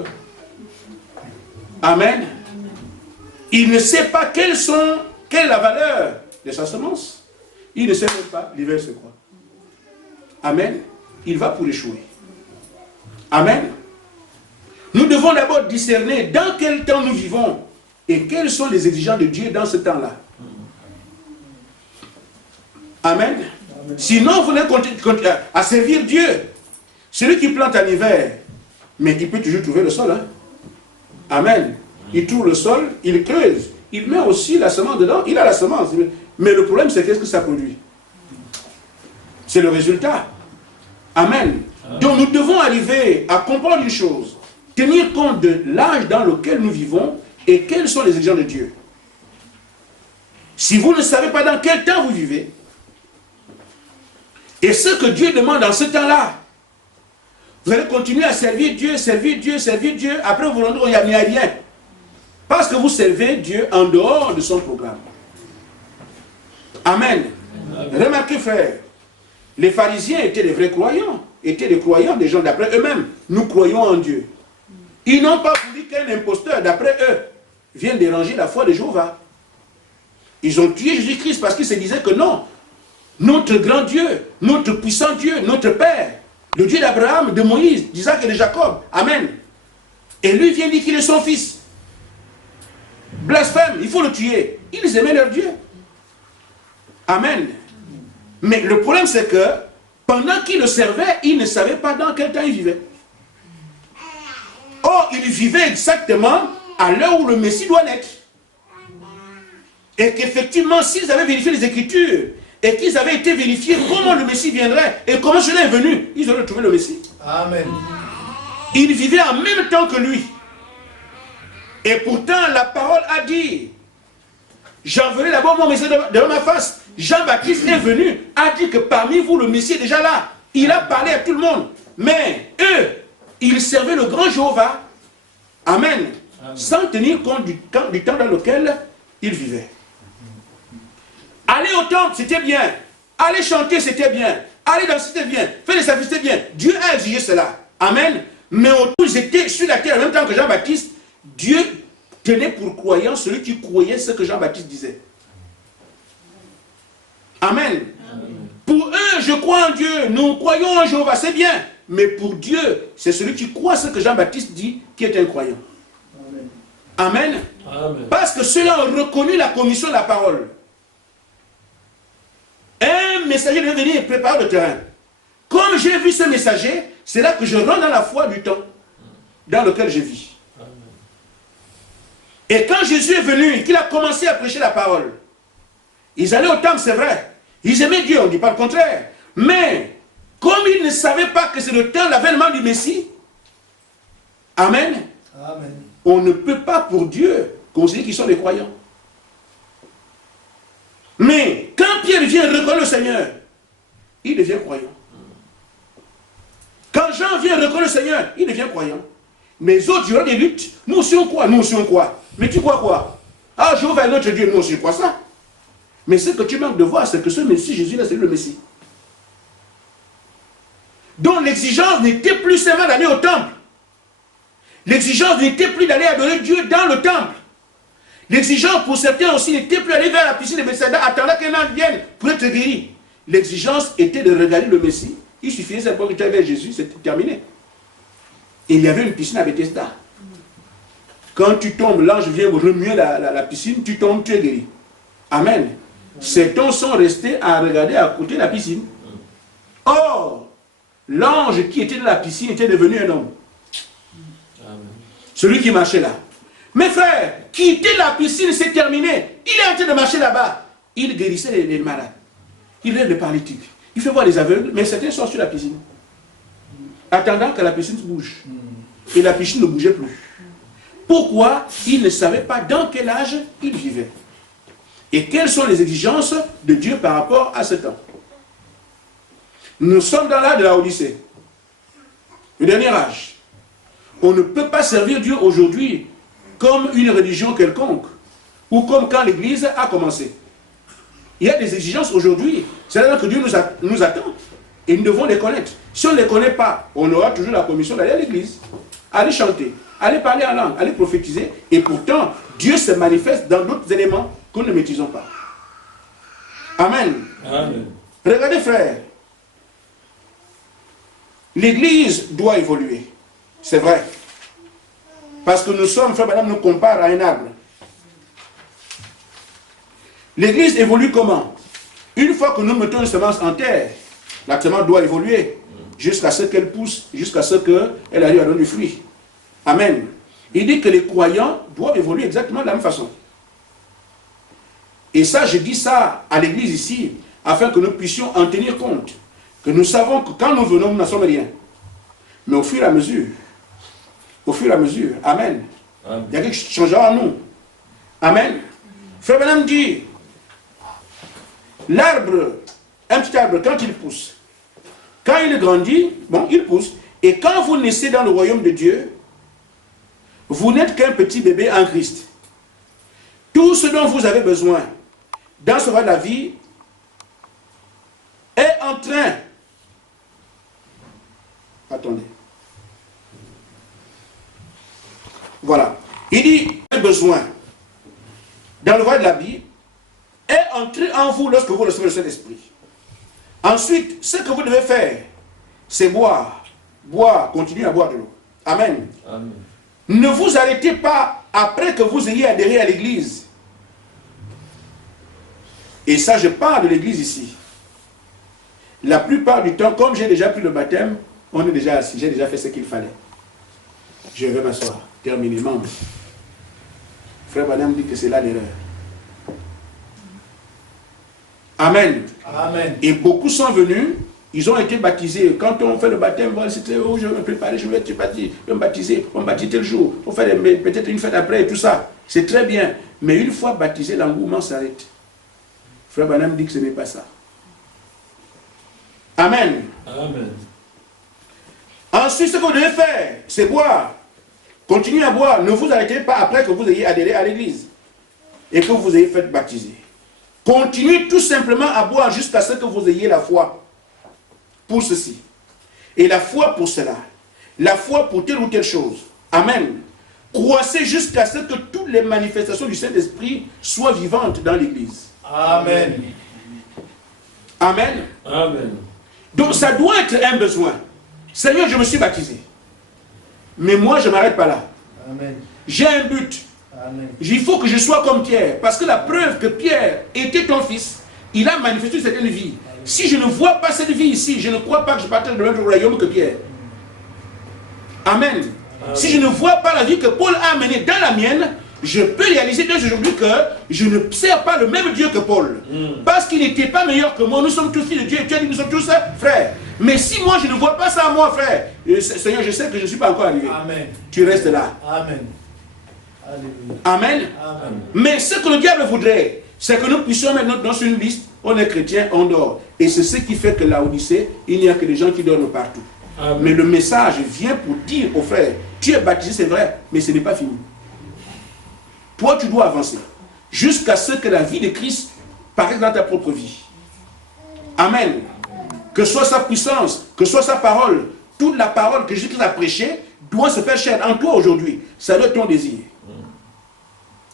Amen. Il ne sait pas quelle est la valeur de sa semence. Il ne sait même pas l'hiver c'est quoi. Amen. Il va pour échouer. Amen. Nous devons d'abord discerner dans quel temps nous vivons et quelles sont les exigences de Dieu dans ce temps-là. Amen. Amen. Sinon, vous n'allez continuer à servir Dieu. Celui qui plante en hiver, mais il peut toujours trouver le sol. Hein? Amen. Il trouve le sol, il creuse, il met aussi la semence dedans, il a la semence. Mais le problème, c'est qu'est-ce que ça produit? C'est le résultat. Amen. Donc nous devons arriver à comprendre une chose, tenir compte de l'âge dans lequel nous vivons et quelles sont les exigences de Dieu. Si vous ne savez pas dans quel temps vous vivez, et ce que Dieu demande dans ce temps-là, vous allez continuer à servir Dieu, servir Dieu, servir Dieu, après vous vous rendez compte qu'il n'y a rien. Parce que vous servez Dieu en dehors de son programme. Amen. Amen. Remarquez frère, les pharisiens étaient des vrais croyants, étaient des croyants, des gens d'après eux-mêmes. Nous croyons en Dieu. Ils n'ont pas voulu qu'un imposteur, d'après eux, vienne déranger la foi de Jéhovah. Ils ont tué Jésus-Christ parce qu'ils se disaient que non, notre grand Dieu, notre puissant Dieu, notre Père, Le Dieu d'Abraham, de Moïse, d'Isaac et de Jacob. Amen. Et lui vient dire qu'il est son fils. Blasphème, il faut le tuer. Ils aimaient leur Dieu. Amen. Mais le problème c'est que pendant qu'ils le servaient, ils ne savaient pas dans quel temps ils vivaient. Or, ils vivaient exactement à l'heure où le Messie doit naître. Et qu'effectivement, s'ils avaient vérifié les Écritures, et qu'ils avaient été vérifiés comment le Messie viendrait, et comment cela est venu, ils auraient trouvé le Messie. Amen. Ils vivaient en même temps que lui. Et pourtant, la parole a dit, j'enverrai d'abord mon Messie devant ma face. Jean-Baptiste est venu, a dit que parmi vous, le Messie est déjà là. Il a parlé à tout le monde. Mais eux, ils servaient le grand Jéhovah. Amen. Amen. Sans tenir compte du temps dans lequel ils vivaient. Aller au temple, c'était bien. Aller chanter, c'était bien. Aller danser, c'était bien. Faire des sacrifices, c'était bien. Dieu a exigé cela. Amen. Mais autour, ils étaient sur la terre en même temps que Jean-Baptiste. Dieu tenait pour croyant celui qui croyait ce que Jean-Baptiste disait. Amen. Amen. Pour eux, je crois en Dieu. Nous croyons en Jéhovah, c'est bien. Mais pour Dieu, c'est celui qui croit ce que Jean-Baptiste dit qui est un croyant. Amen. Amen. Amen. Parce que ceux-là ont reconnu la commission de la parole. Un messager devait venir et préparer le terrain. Comme j'ai vu ce messager, c'est là que je rentre dans la foi du temps dans lequel je vis. Amen. Et quand Jésus est venu et qu'il a commencé à prêcher la parole, ils allaient au temple, c'est vrai. Ils aimaient Dieu, on ne dit pas le contraire. Mais, comme ils ne savaient pas que c'est le temps, l'avènement du Messie, Amen, Amen. On ne peut pas pour Dieu considérer qu'ils sont des croyants. Mais, quand Pierre vient reconnaître le Seigneur, il devient croyant. Quand Jean vient reconnaître le Seigneur, il devient croyant. Mais les autres, il y aura des luttes. Nous aussi on croit, nous aussi on croit. Mais tu crois quoi? Ah, Jéhovah est notre Dieu, nous aussi je crois ça. Mais ce que tu manques de voir, c'est que ce Messie, Jésus-là, c'est lui le Messie. Donc l'exigence n'était plus seulement d'aller au temple. L'exigence n'était plus d'aller adorer Dieu dans le temple. L'exigence pour certains aussi n'était plus d'aller vers la piscine de Bethesda, attendant qu'un ange vienne pour être guéri. L'exigence était de regarder le Messie. Il suffisait simplement que tu avais Jésus, c'était terminé. Et il y avait une piscine à Bethesda. Quand tu tombes, l'ange vient remuer la piscine, tu tombes, tu es guéri. Amen. Ces hommes sont restés à regarder à côté de la piscine. Or, l'ange qui était dans la piscine était devenu un homme. Amen. Celui qui marchait là. Mes frères, quitter la piscine, c'est terminé. Il est en train de marcher là-bas. Il guérissait les malades. Il lève les paralytiques. Il fait voir les aveugles, mais certains sont sur la piscine. Attendant que la piscine bouge. Et la piscine ne bougeait plus. Pourquoi? Il ne savait pas dans quel âge il vivait. Et quelles sont les exigences de Dieu par rapport à ce temps? Nous sommes dans l'âge de la Odyssée. Le dernier âge. On ne peut pas servir Dieu aujourd'hui comme une religion quelconque. Ou comme quand l'Église a commencé. Il y a des exigences aujourd'hui. C'est là que Dieu nous attend. Et nous devons les connaître. Si on ne les connaît pas, on aura toujours la commission d'aller à l'église, aller chanter, aller parler en langue, aller prophétiser. Et pourtant, Dieu se manifeste dans d'autres éléments que nous ne maîtrisons pas. Amen. Amen. Regardez, frères. L'église doit évoluer. C'est vrai. Parce que nous sommes, frère, madame, nous compare à un arbre. L'église évolue comment? Une fois que nous mettons une semence en terre, la semence doit évoluer jusqu'à ce qu'elle pousse, jusqu'à ce qu'elle arrive à donner du fruit. Amen. Il dit que les croyants doivent évoluer exactement de la même façon. Et ça, je dis ça à l'église ici, afin que nous puissions en tenir compte. Que nous savons que quand nous venons, nous n'en sommes rien. Mais au fur et à mesure, Amen. Amen. Il y a quelque chose qui changera en nous. Amen. Frère Branham dit, l'arbre, un petit arbre, quand il pousse, quand il grandit, bon, il pousse. Et quand vous naissez dans le royaume de Dieu, vous n'êtes qu'un petit bébé en Christ. Tout ce dont vous avez besoin dans ce royaume de la vie est en train. Attendez. Voilà. Il dit, besoin dans le royaume de la vie est entré en vous lorsque vous recevez le Saint-Esprit. Ensuite, ce que vous devez faire, c'est boire. Boire, continuez à boire de l'eau. Amen. Amen. Ne vous arrêtez pas après que vous ayez adhéré à l'église. Et ça, je parle de l'église ici. La plupart du temps, comme j'ai déjà pris le baptême, on est déjà assis, j'ai déjà fait ce qu'il fallait. Je vais m'asseoir, terminé, membre. Frère Branham dit que c'est là l'erreur. Amen. Amen. Et beaucoup sont venus, ils ont été baptisés. Quand on fait le baptême, voilà, c'était, oh, je vais me préparer, je vais être baptisé, je vais me baptiser, on me baptise tel jour, on fait peut-être une fête après et tout ça. C'est très bien. Mais une fois baptisé, l'engouement s'arrête. Frère Branham dit que ce n'est pas ça. Amen. Amen. Ensuite, ce que vous devez faire, c'est boire. Continuez à boire. Ne vous arrêtez pas après que vous ayez adhéré à l'église et que vous ayez fait baptiser. Continuez tout simplement à boire jusqu'à ce que vous ayez la foi pour ceci. Et la foi pour cela. La foi pour telle ou telle chose. Amen. Croissez jusqu'à ce que toutes les manifestations du Saint-Esprit soient vivantes dans l'église. Amen. Amen. Amen. Donc ça doit être un besoin. Seigneur, je me suis baptisé. Mais moi, je ne m'arrête pas là. Amen. J'ai un but. Amen. Il faut que je sois comme Pierre. Parce que la preuve que Pierre était ton fils, il a manifesté une certaine vie. Si je ne vois pas cette vie ici, je ne crois pas que je partage le même royaume que Pierre. Amen. Amen. Si je ne vois pas la vie que Paul a menée dans la mienne, je peux réaliser dès aujourd'hui que je ne sers pas le même Dieu que Paul. Parce qu'il n'était pas meilleur que moi. Nous sommes tous fils de Dieu. Tu as dit nous sommes tous frères. Mais si moi je ne vois pas ça à moi, frère, Seigneur, je sais que je ne suis pas encore arrivé. Amen. Tu restes là. Amen. Alléluia. Amen. Amen. Mais ce que le diable voudrait, c'est que nous puissions mettre notre nom sur une liste. On est chrétien, on dort. Et c'est ce qui fait que là où il n'y a que des gens qui dorment partout. Amen. Mais le message vient pour dire aux frères, tu es baptisé, c'est vrai, mais ce n'est pas fini. Toi, tu dois avancer jusqu'à ce que la vie de Christ paraisse dans ta propre vie. Amen. Que soit sa puissance, que soit sa parole, toute la parole que Jésus a prêchée doit se faire chair en toi aujourd'hui. Ça doit être ton désir.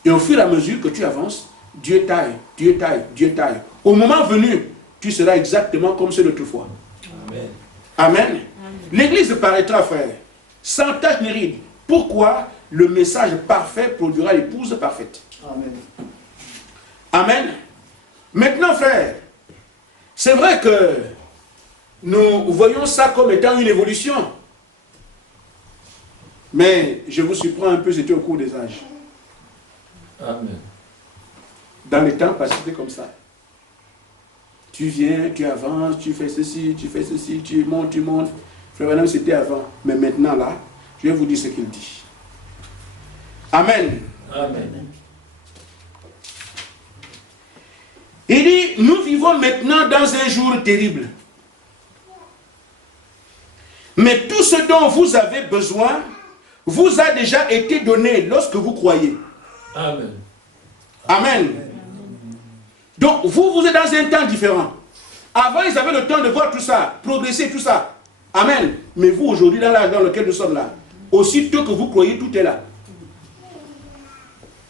Et au fur et à mesure que tu avances, Dieu taille, Dieu taille, Dieu taille. Au moment venu, tu seras exactement comme ceux d'autrefois. Amen. Amen. L'église paraîtra, frère, sans tache ni ride. Pourquoi? Le message parfait produira l'épouse parfaite. Amen. Amen. Maintenant, frère, c'est vrai que nous voyons ça comme étant une évolution. Mais je vous surprends un peu, c'était au cours des âges. Amen. Dans les temps passés, c'était comme ça. Tu viens, tu avances, tu fais ceci, tu montes, tu montes. Frère Branham, c'était avant. Mais maintenant, là, je vais vous dire ce qu'il dit. Amen. Amen. Il dit, nous vivons maintenant dans un jour terrible. Mais tout ce dont vous avez besoin vous a déjà été donné lorsque vous croyez. Amen. Amen. Donc, vous êtes dans un temps différent. Avant, ils avaient le temps de voir tout ça, progresser, tout ça. Amen. Mais vous, aujourd'hui, dans l'âge dans lequel nous sommes là, aussitôt que vous croyez, tout est là.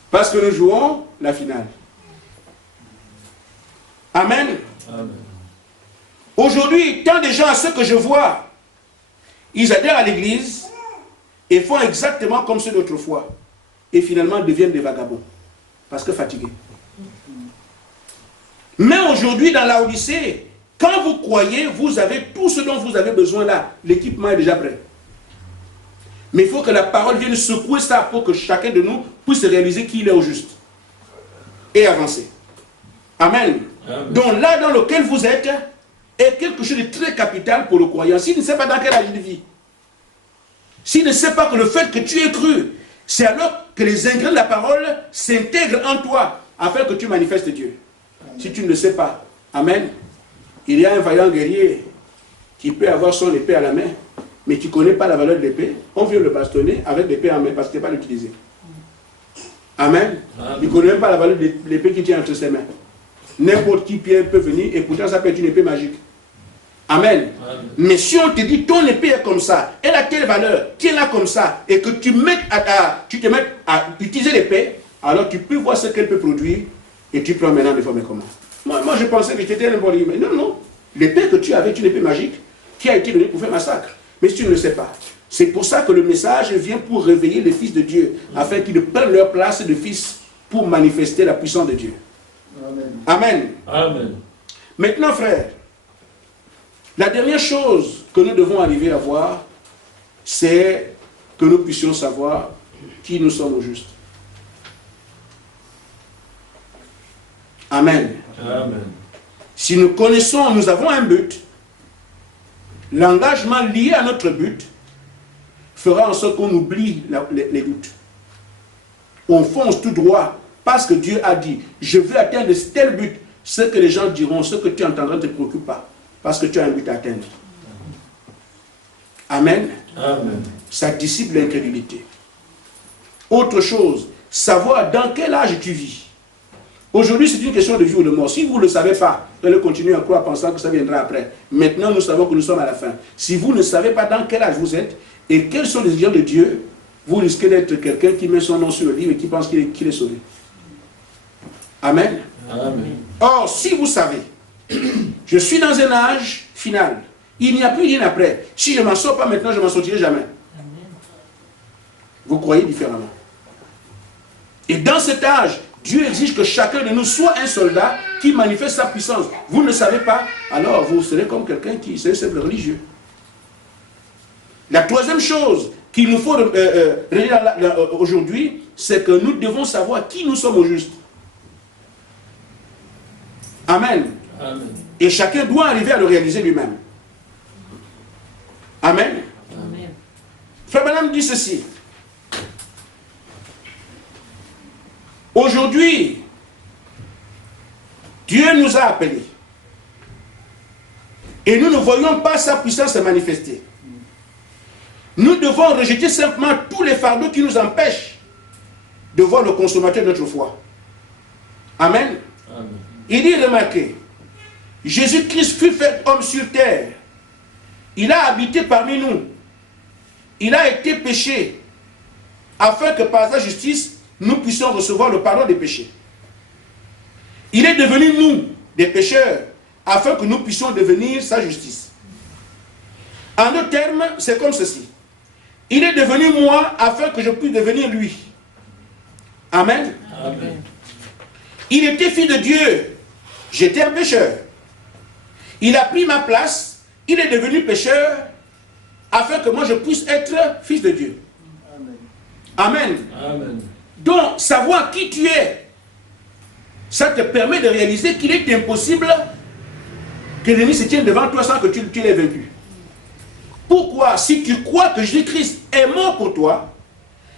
Parce que nous jouons la finale. Amen. Amen. Aujourd'hui, tant de gens, à ceux que je vois, ils adhèrent à l'église et font exactement comme ceux d'autrefois. Et finalement deviennent des vagabonds. Parce que fatigués. Mais aujourd'hui, dans la Odyssée, quand vous croyez, vous avez tout ce dont vous avez besoin là. L'équipement est déjà prêt. Mais il faut que la parole vienne secouer ça pour que chacun de nous puisse réaliser qu'il est au juste. Et avancer. Amen. Amen. Donc là dans lequel vous êtes est quelque chose de très capital pour le croyant. S'il ne sait pas dans quel âge il vit, s'il ne sait pas que le fait que tu aies cru, c'est alors que les ingrédients de la parole s'intègrent en toi afin que tu manifestes Dieu. Amen. Si tu ne le sais pas, amen, il y a un vaillant guerrier qui peut avoir son épée à la main, mais qui ne connaît pas la valeur de l'épée. On vient le bastonner avec l'épée en main parce qu'il ne sait pas l'utiliser. Amen. Amen. Il ne connaît même pas la valeur de l'épée qui tient entre ses mains. N'importe qui Pierre peut venir et pourtant ça peut être une épée magique. Amen. Amen. Mais si on te dit ton épée est comme ça, elle a telle valeur, tiens-la comme ça, et que tu te mettes à utiliser l'épée, alors tu peux voir ce qu'elle peut produire et tu prends maintenant des formes et comment. Moi je pensais que c'était un bon livre, mais non. L'épée que tu avais est une épée magique qui a été donné pour faire massacre. Mais tu ne le sais pas. C'est pour ça que le message vient pour réveiller les fils de Dieu, afin qu'ils prennent leur place de fils pour manifester la puissance de Dieu. Amen. Amen. Maintenant, frère, la dernière chose que nous devons arriver à voir, c'est que nous puissions savoir qui nous sommes au juste. Amen. Amen. Si nous connaissons, nous avons un but, l'engagement lié à notre but fera en sorte qu'on oublie les doutes. On fonce tout droit parce que Dieu a dit, je veux atteindre tel but. Ce que les gens diront, ce que tu entendras ne te préoccupe pas, parce que tu as un but à atteindre. Amen. Amen. Ça dissipe l'incrédulité. Autre chose, savoir dans quel âge tu vis. Aujourd'hui, c'est une question de vie ou de mort. Si vous ne le savez pas, vous allez continuer à croire pensant que ça viendra après. Maintenant, nous savons que nous sommes à la fin. Si vous ne savez pas dans quel âge vous êtes et quels sont les exigences de Dieu, vous risquez d'être quelqu'un qui met son nom sur le livre et qui pense qu'il est sauvé. Amen. Amen. Or, si vous savez, je suis dans un âge final, il n'y a plus rien après. Si je ne m'en sors pas maintenant, je ne m'en sortirai jamais. Vous croyez différemment. Et dans cet âge, Dieu exige que chacun de nous soit un soldat qui manifeste sa puissance. Vous ne le savez pas, alors vous serez comme quelqu'un qui est simple religieux. La troisième chose qu'il nous faut aujourd'hui, c'est que nous devons savoir qui nous sommes au juste. Amen. Amen. Et chacun doit arriver à le réaliser lui-même. Amen. Amen. Frère Branham dit ceci. Aujourd'hui, Dieu nous a appelés. Et nous ne voyons pas sa puissance se manifester. Nous devons rejeter simplement tous les fardeaux qui nous empêchent de voir le consommateur de notre foi. Amen. Amen. Il dit, remarquez, Jésus-Christ fut fait homme sur terre. Il a habité parmi nous. Il a été péché, afin que par sa justice, nous puissions recevoir le pardon des péchés. Il est devenu nous, des pécheurs, afin que nous puissions devenir sa justice. En d'autres termes, c'est comme ceci. Il est devenu moi, afin que je puisse devenir lui. Amen. Amen. Il était fils de Dieu. J'étais un pécheur. Il a pris ma place. Il est devenu pécheur afin que moi je puisse être fils de Dieu. Amen. Amen. Donc, savoir qui tu es, ça te permet de réaliser qu'il est impossible que l'ennemi se tienne devant toi sans que tu l'aies vaincu. Pourquoi? Si tu crois que Jésus-Christ est mort pour toi,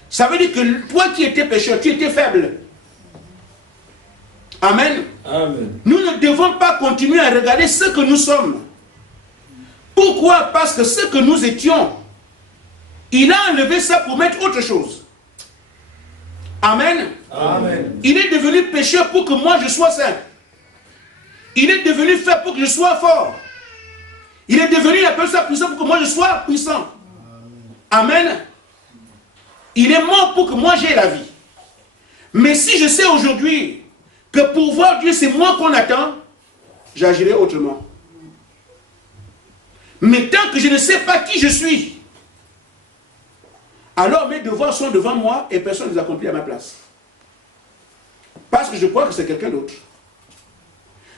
ça veut dire que toi qui étais pécheur, tu étais faible. Amen. Amen. Nous ne devons pas continuer à regarder ce que nous sommes. Pourquoi? Parce que ce que nous étions, il a enlevé ça pour mettre autre chose. Amen. Amen. Il est devenu pécheur pour que moi je sois saint. Il est devenu faible pour que je sois fort. Il est devenu la personne puissante pour que moi je sois puissant. Amen. Il est mort pour que moi j'aie la vie. Mais si je sais aujourd'hui que pour voir Dieu c'est moi qu'on attend, j'agirai autrement. Mais tant que je ne sais pas qui je suis, alors mes devoirs sont devant moi et personne ne les accomplit à ma place. Parce que je crois que c'est quelqu'un d'autre.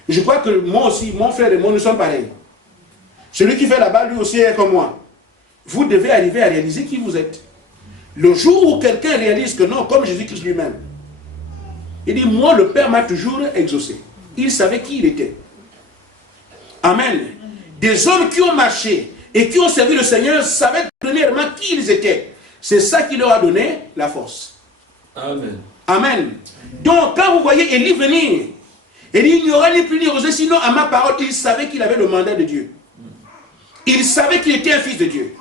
Je crois que moi aussi, mon frère et moi, nous sommes pareils. Celui qui fait là-bas, lui aussi est comme moi. Vous devez arriver à réaliser qui vous êtes. Le jour où quelqu'un réalise que non, comme Jésus-Christ lui-même, il dit, moi, le Père m'a toujours exaucé. Il savait qui il était. Amen. Des hommes qui ont marché et qui ont servi le Seigneur savaient premièrement qui ils étaient. C'est ça qui leur a donné la force. Amen. Amen. Donc, quand vous voyez Élie venir, Élie ignorait ni plus ni osé, sinon à ma parole, il savait qu'il avait le mandat de Dieu. Il savait qu'il était un fils de Dieu.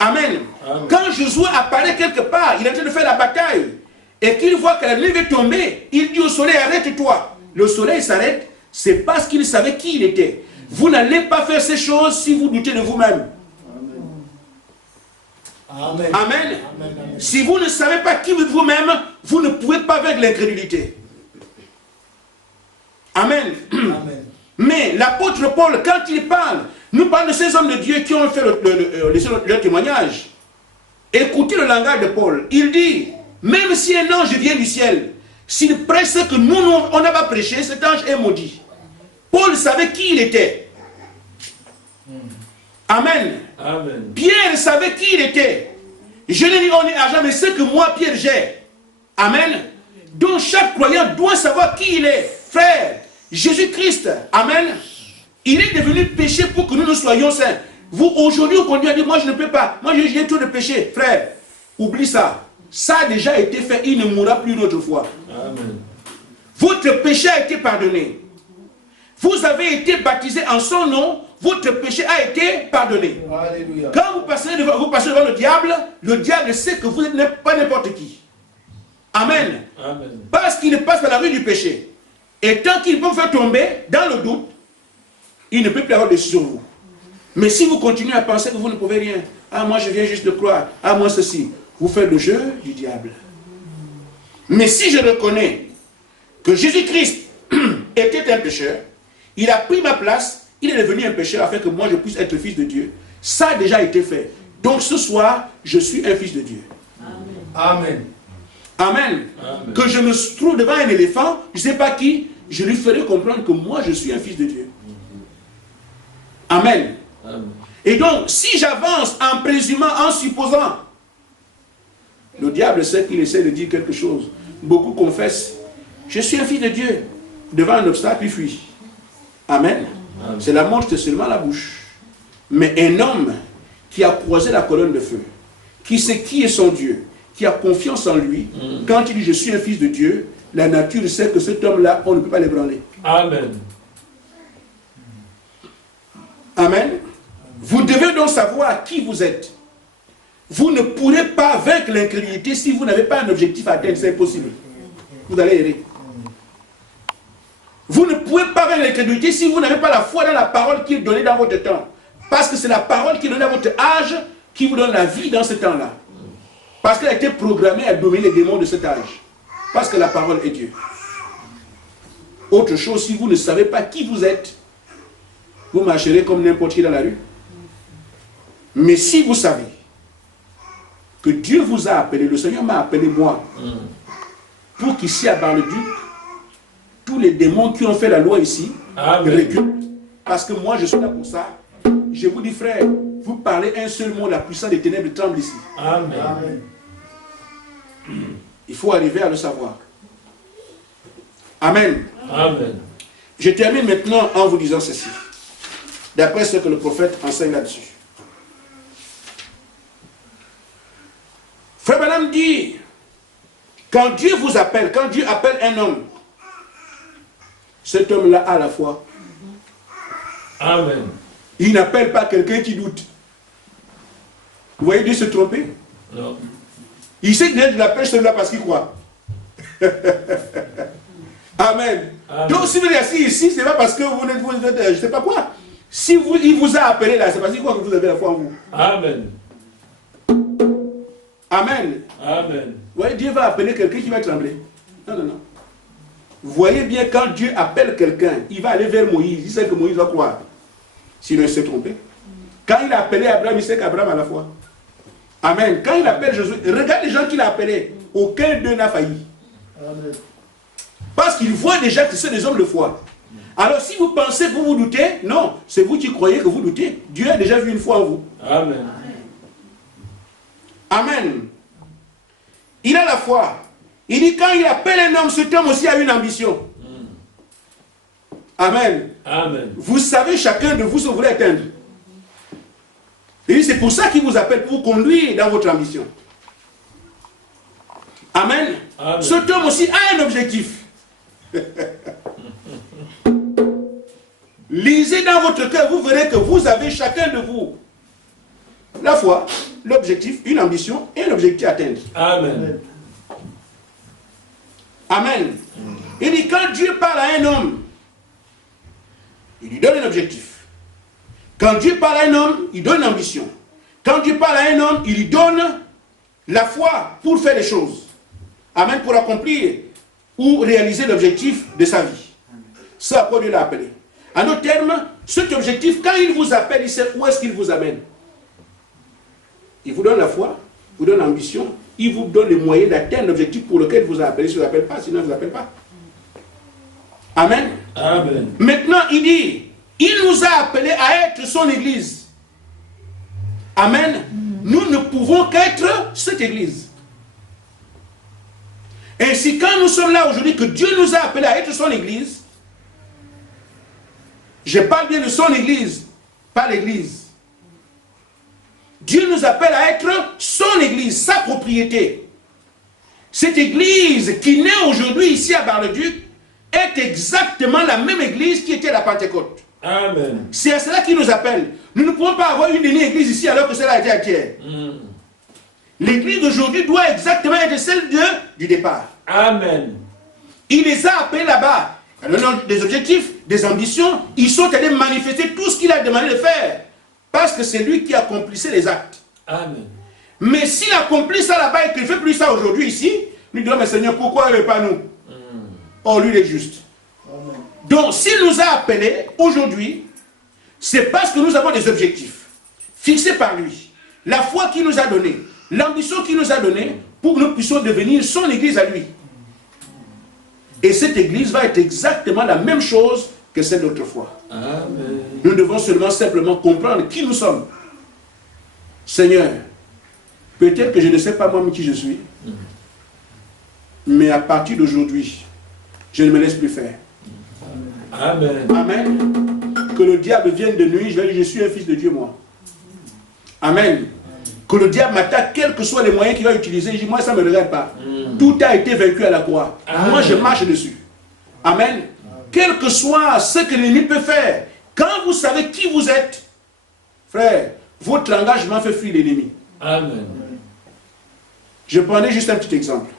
Amen. Amen. Quand Josué apparaît quelque part, il est en train de faire la bataille, et qu'il voit que la nuit va tomber, il dit au soleil, arrête-toi. Le soleil s'arrête, c'est parce qu'il savait qui il était. Vous n'allez pas faire ces choses si vous doutez de vous-même. Amen. Amen. Amen. Si vous ne savez pas qui vous êtes vous-même, vous ne pouvez pas vaincre l'incrédulité. Amen. Amen. Mais l'apôtre Paul, quand il parle Nous parlons de ces hommes de Dieu qui ont fait leur témoignage. Écoutez le langage de Paul. Il dit, même si un ange vient du ciel, s'il prêche ce que nous, on n'a pas prêché, cet ange est maudit. Paul savait qui il était. Amen. Amen. Pierre savait qui il était. Je ne dis on est argent, mais ce que moi, Pierre, j'ai. Amen. Donc chaque croyant doit savoir qui il est. Frère, Jésus-Christ, amen, il est devenu péché pour que nous soyons saints. Vous, aujourd'hui, vous continuez à dire, moi je ne peux pas, moi j'ai trop de péché. Frère, oublie ça. Ça a déjà été fait, il ne mourra plus une autre fois. Amen. Votre péché a été pardonné. Vous avez été baptisé en son nom, votre péché a été pardonné. Alléluia. Quand vous passez devant le diable sait que vous n'êtes pas n'importe qui. Amen. Amen. Parce qu'il ne passe pas la rue du péché. Et tant qu'il peut vous faire tomber dans le doute, il ne peut plus avoir de sur vous. Mais si vous continuez à penser que vous ne pouvez rien, ah moi je viens juste de croire, ah moi ceci, vous faites le jeu du diable. Mais si je reconnais que Jésus-Christ était un pécheur, il a pris ma place, il est devenu un pécheur afin que moi je puisse être fils de Dieu, ça a déjà été fait. Donc ce soir, je suis un fils de Dieu. Amen. Amen. Amen. Que je me trouve devant un éléphant, je ne sais pas qui, je lui ferai comprendre que moi je suis un fils de Dieu. Amen. Amen. Et donc, si j'avance en présumant, en supposant, le diable sait qu'il essaie de dire quelque chose. Beaucoup confessent, je suis un fils de Dieu. Devant un obstacle, il fuit. Amen. Amen. C'est la montre seulement la bouche. Mais un homme qui a croisé la colonne de feu, qui sait qui est son Dieu, qui a confiance en lui, quand il dit je suis un fils de Dieu, la nature sait que cet homme-là, on ne peut pas l'ébranler. Amen. Amen. Vous devez donc savoir qui vous êtes. Vous ne pourrez pas vaincre l'incrédulité si vous n'avez pas un objectif à atteindre, c'est impossible. Vous allez errer. Vous ne pouvez pas vaincre l'incrédulité si vous n'avez pas la foi dans la parole qui est donnée dans votre temps. Parce que c'est la parole qui est donnée dans votre âge qui vous donne la vie dans ce temps-là. Parce qu'elle a été programmée à dominer les démons de cet âge. Parce que la parole est Dieu. Autre chose, si vous ne savez pas qui vous êtes, vous marcherez comme n'importe qui dans la rue. Mais si vous savez que Dieu vous a appelé, le Seigneur m'a appelé moi, pour qu'ici à Bar-le-Duc, tous les démons qui ont fait la loi ici, reculent. Parce que moi je suis là pour ça. Je vous dis frère, vous parlez un seul mot, la puissance des ténèbres tremble ici. Amen. Amen. Il faut arriver à le savoir. Amen. Amen. Je termine maintenant en vous disant ceci. D'après ce que le prophète enseigne là-dessus. Frère Branham dit, quand Dieu vous appelle, quand Dieu appelle un homme, cet homme-là a la foi. Amen. Il n'appelle pas quelqu'un qui doute. Vous voyez Dieu se tromper? Non. Il sait que Dieu l'appelle celui-là parce qu'il croit. Amen. Amen. Donc si vous êtes assis ici, ce n'est pas parce que vous êtes, je ne sais pas quoi. Si il vous a appelé là, c'est parce qu'il croit que vous avez la foi en vous. Amen. Amen. Amen. Vous voyez, Dieu va appeler quelqu'un qui va trembler. Non, non, non. Vous voyez bien, quand Dieu appelle quelqu'un, il va aller vers Moïse. Il sait que Moïse va croire. Sinon, il s'est trompé. Quand il a appelé Abraham, il sait qu'Abraham a la foi. Amen. Quand il appelle Jésus, regarde les gens qu'il a appelés. Aucun d'eux n'a failli. Amen. Parce qu'il voit déjà que c'est des hommes de foi. Alors, si vous pensez que vous doutez, non, c'est vous qui croyez que vous doutez. Dieu a déjà vu une foi en vous. Amen. Amen. Il a la foi. Il dit quand il appelle un homme, cet homme aussi a une ambition. Amen. Amen. Vous savez chacun de vous ce que vous voulez atteindre. Et c'est pour ça qu'il vous appelle, pour vous conduire dans votre ambition. Amen. Amen. Cet homme aussi a un objectif. Lisez dans votre cœur, vous verrez que vous avez chacun de vous la foi, l'objectif, une ambition et un objectif à atteindre. Amen. Amen. Il dit quand Dieu parle à un homme, il lui donne un objectif. Quand Dieu parle à un homme, il donne une ambition. Quand Dieu parle à un homme, il lui donne la foi pour faire les choses. Amen. Pour accomplir ou réaliser l'objectif de sa vie. C'est à quoi Dieu l'a appelé. En d'autres termes, cet objectif, quand il vous appelle, il sait où est-ce qu'il vous amène. Il vous donne la foi, il vous donne l'ambition, il vous donne les moyens d'atteindre l'objectif pour lequel il vous a appelé. Si il ne vous appelle pas, sinon il ne vous appelle pas. Amen. Amen. Maintenant, il dit, il nous a appelés à être son église. Amen. Nous ne pouvons qu'être cette église. Ainsi, quand nous sommes là aujourd'hui, que Dieu nous a appelés à être son église, je parle bien de son église, pas l'église. Dieu nous appelle à être son église, sa propriété. Cette église qui naît aujourd'hui ici à Bar-le-Duc est exactement la même église qui était à la Pentecôte. Amen. C'est à cela qu'il nous appelle. Nous ne pouvons pas avoir une église ici alors que cela a été à terre. L'église d'aujourd'hui doit exactement être celle du départ. Amen. Il les a appelés là-bas. Des objectifs, des ambitions, ils sont allés manifester tout ce qu'il a demandé de faire. Parce que c'est lui qui accomplissait les actes. Amen. Mais s'il accomplit ça là-bas et qu'il ne fait plus ça aujourd'hui ici, nous disons, mais Seigneur, pourquoi il ne fait pas nous? Oh, lui, il est juste. Amen. Donc, s'il nous a appelés aujourd'hui, c'est parce que nous avons des objectifs fixés par lui. La foi qu'il nous a donnée, l'ambition qu'il nous a donnée, pour que nous puissions devenir son église à lui. Et cette église va être exactement la même chose que celle d'autrefois. Amen. Nous devons simplement comprendre qui nous sommes. Seigneur, peut-être que je ne sais pas moi-même qui je suis, mais à partir d'aujourd'hui, je ne me laisse plus faire. Amen. Amen. Que le diable vienne de nuit, je vais dire, je suis un fils de Dieu, moi. Amen. Que le diable m'attaque, quels que soient les moyens qu'il va utiliser, je dis, moi, ça ne me regarde pas. Tout a été vaincu à la croix. Amen. Moi, je marche dessus. Amen. Quel que soit ce que l'ennemi peut faire, quand vous savez qui vous êtes, frère, votre engagement fait fuir l'ennemi. Amen. Je prenais juste un petit exemple.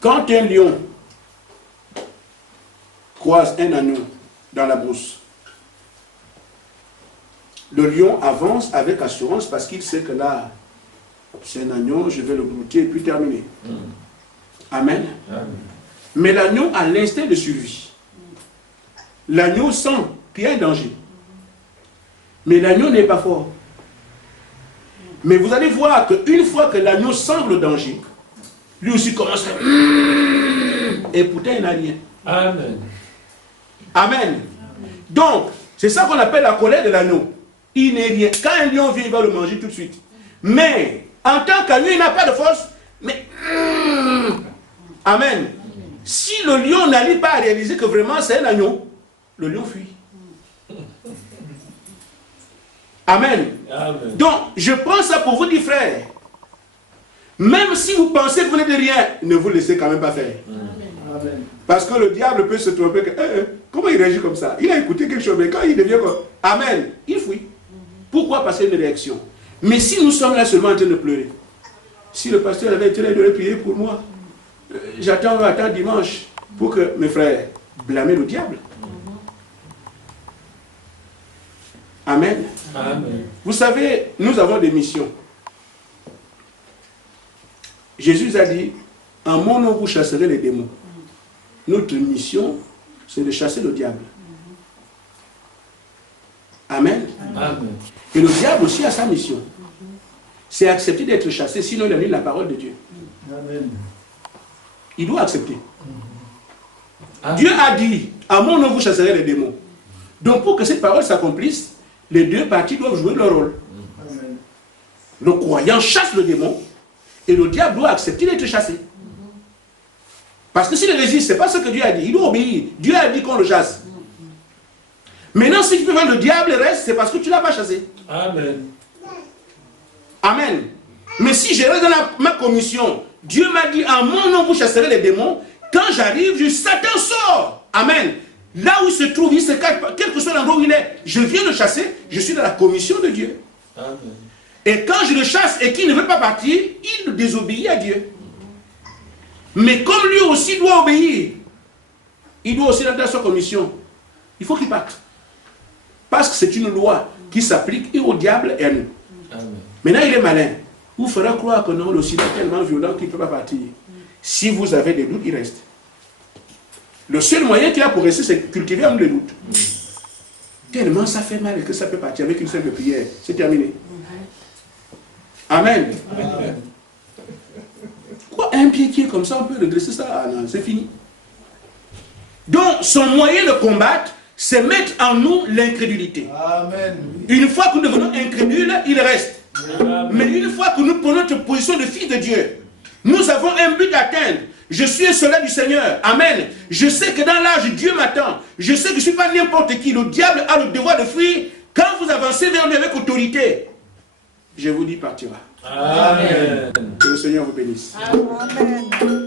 Quand un lion croise un agneau dans la brousse, le lion avance avec assurance parce qu'il sait que là, c'est un agneau, je vais le brouter et puis terminer. Amen. Amen. Mais l'agneau a l'instinct de survie. L'agneau sent qu'il y a un danger. Mais l'agneau n'est pas fort. Mais vous allez voir qu'une fois que l'agneau sent le danger, lui aussi commence à... Et pourtant, il n'a rien. Amen. Amen. Donc, c'est ça qu'on appelle la colère de l'agneau. Il n'est rien. Quand un lion vient, il va le manger tout de suite. Mais, en tant qu'agneau, il n'a pas de force. Mais... Amen. Si le lion n'arrive pas à réaliser que vraiment c'est un agneau, le lion fuit. Amen. Amen. Donc, je prends ça pour vous dire, frère, même si vous pensez que vous n'êtes de rien, ne vous laissez quand même pas faire. Amen. Parce que le diable peut se tromper. Comment il réagit comme ça? Il a écouté quelque chose, mais quand il devient comme Amen, il fuit. Pourquoi? Parce qu'il y a une réaction. Mais si nous sommes là seulement en train de pleurer, si le pasteur avait été là, il aurait prié pour moi. J'attends dimanche pour que mes frères blâment le diable. Amen. Amen. Vous savez, nous avons des missions. Jésus a dit, en mon nom vous chasserez les démons. Notre mission, c'est de chasser le diable. Amen. Amen. Et le diable aussi a sa mission. C'est accepter d'être chassé, sinon il a mis la parole de Dieu. Amen. Il doit accepter. Amen. Dieu a dit, à mon nom vous chasserez les démons. Donc pour que cette parole s'accomplisse, les deux parties doivent jouer leur rôle. Amen. Le croyant chasse le démon et le diable doit accepter d'être chassé. Parce que s'il résiste, ce n'est pas ce que Dieu a dit. Il doit obéir. Dieu a dit qu'on le chasse. Maintenant, si tu peux voir le diable reste, c'est parce que tu ne l'as pas chassé. Amen. Amen. Mais si je reste dans ma commission, Dieu m'a dit, en mon nom vous chasserez les démons. Quand j'arrive, Satan sort. Amen. Là où il se trouve, il se cache, quel que soit l'endroit où il est, je viens le chasser, je suis dans la commission de Dieu. Amen. Et quand je le chasse et qu'il ne veut pas partir, il désobéit à Dieu. Mais comme lui aussi doit obéir, il doit aussi rentrer à sa commission. Il faut qu'il parte. Parce que c'est une loi qui s'applique et au diable et à nous. Amen. Maintenant, il est malin. Vous ferez croire que non, le sida est tellement violent qu'il ne peut pas partir. Si vous avez des doutes, il reste. Le seul moyen qu'il a pour rester, c'est cultiver un le doute. Tellement ça fait mal que ça peut partir avec une simple prière. C'est terminé. Amen. Amen. Quoi, un pied qui est comme ça, on peut redresser ça? Ah non, c'est fini. Donc, son moyen de combattre, c'est mettre en nous l'incrédulité. Amen. Une fois que nous devenons incrédules, il reste. Amen. Mais une fois que nous prenons notre position de fils de Dieu, nous avons un but à atteindre. Je suis un soldat du Seigneur. Amen. Je sais que dans l'âge, Dieu m'attend. Je sais que je ne suis pas n'importe qui. Le diable a le devoir de fuir. Quand vous avancez vers lui avec autorité, je vous dis, partira. Amen. Que le Seigneur vous bénisse. Amen.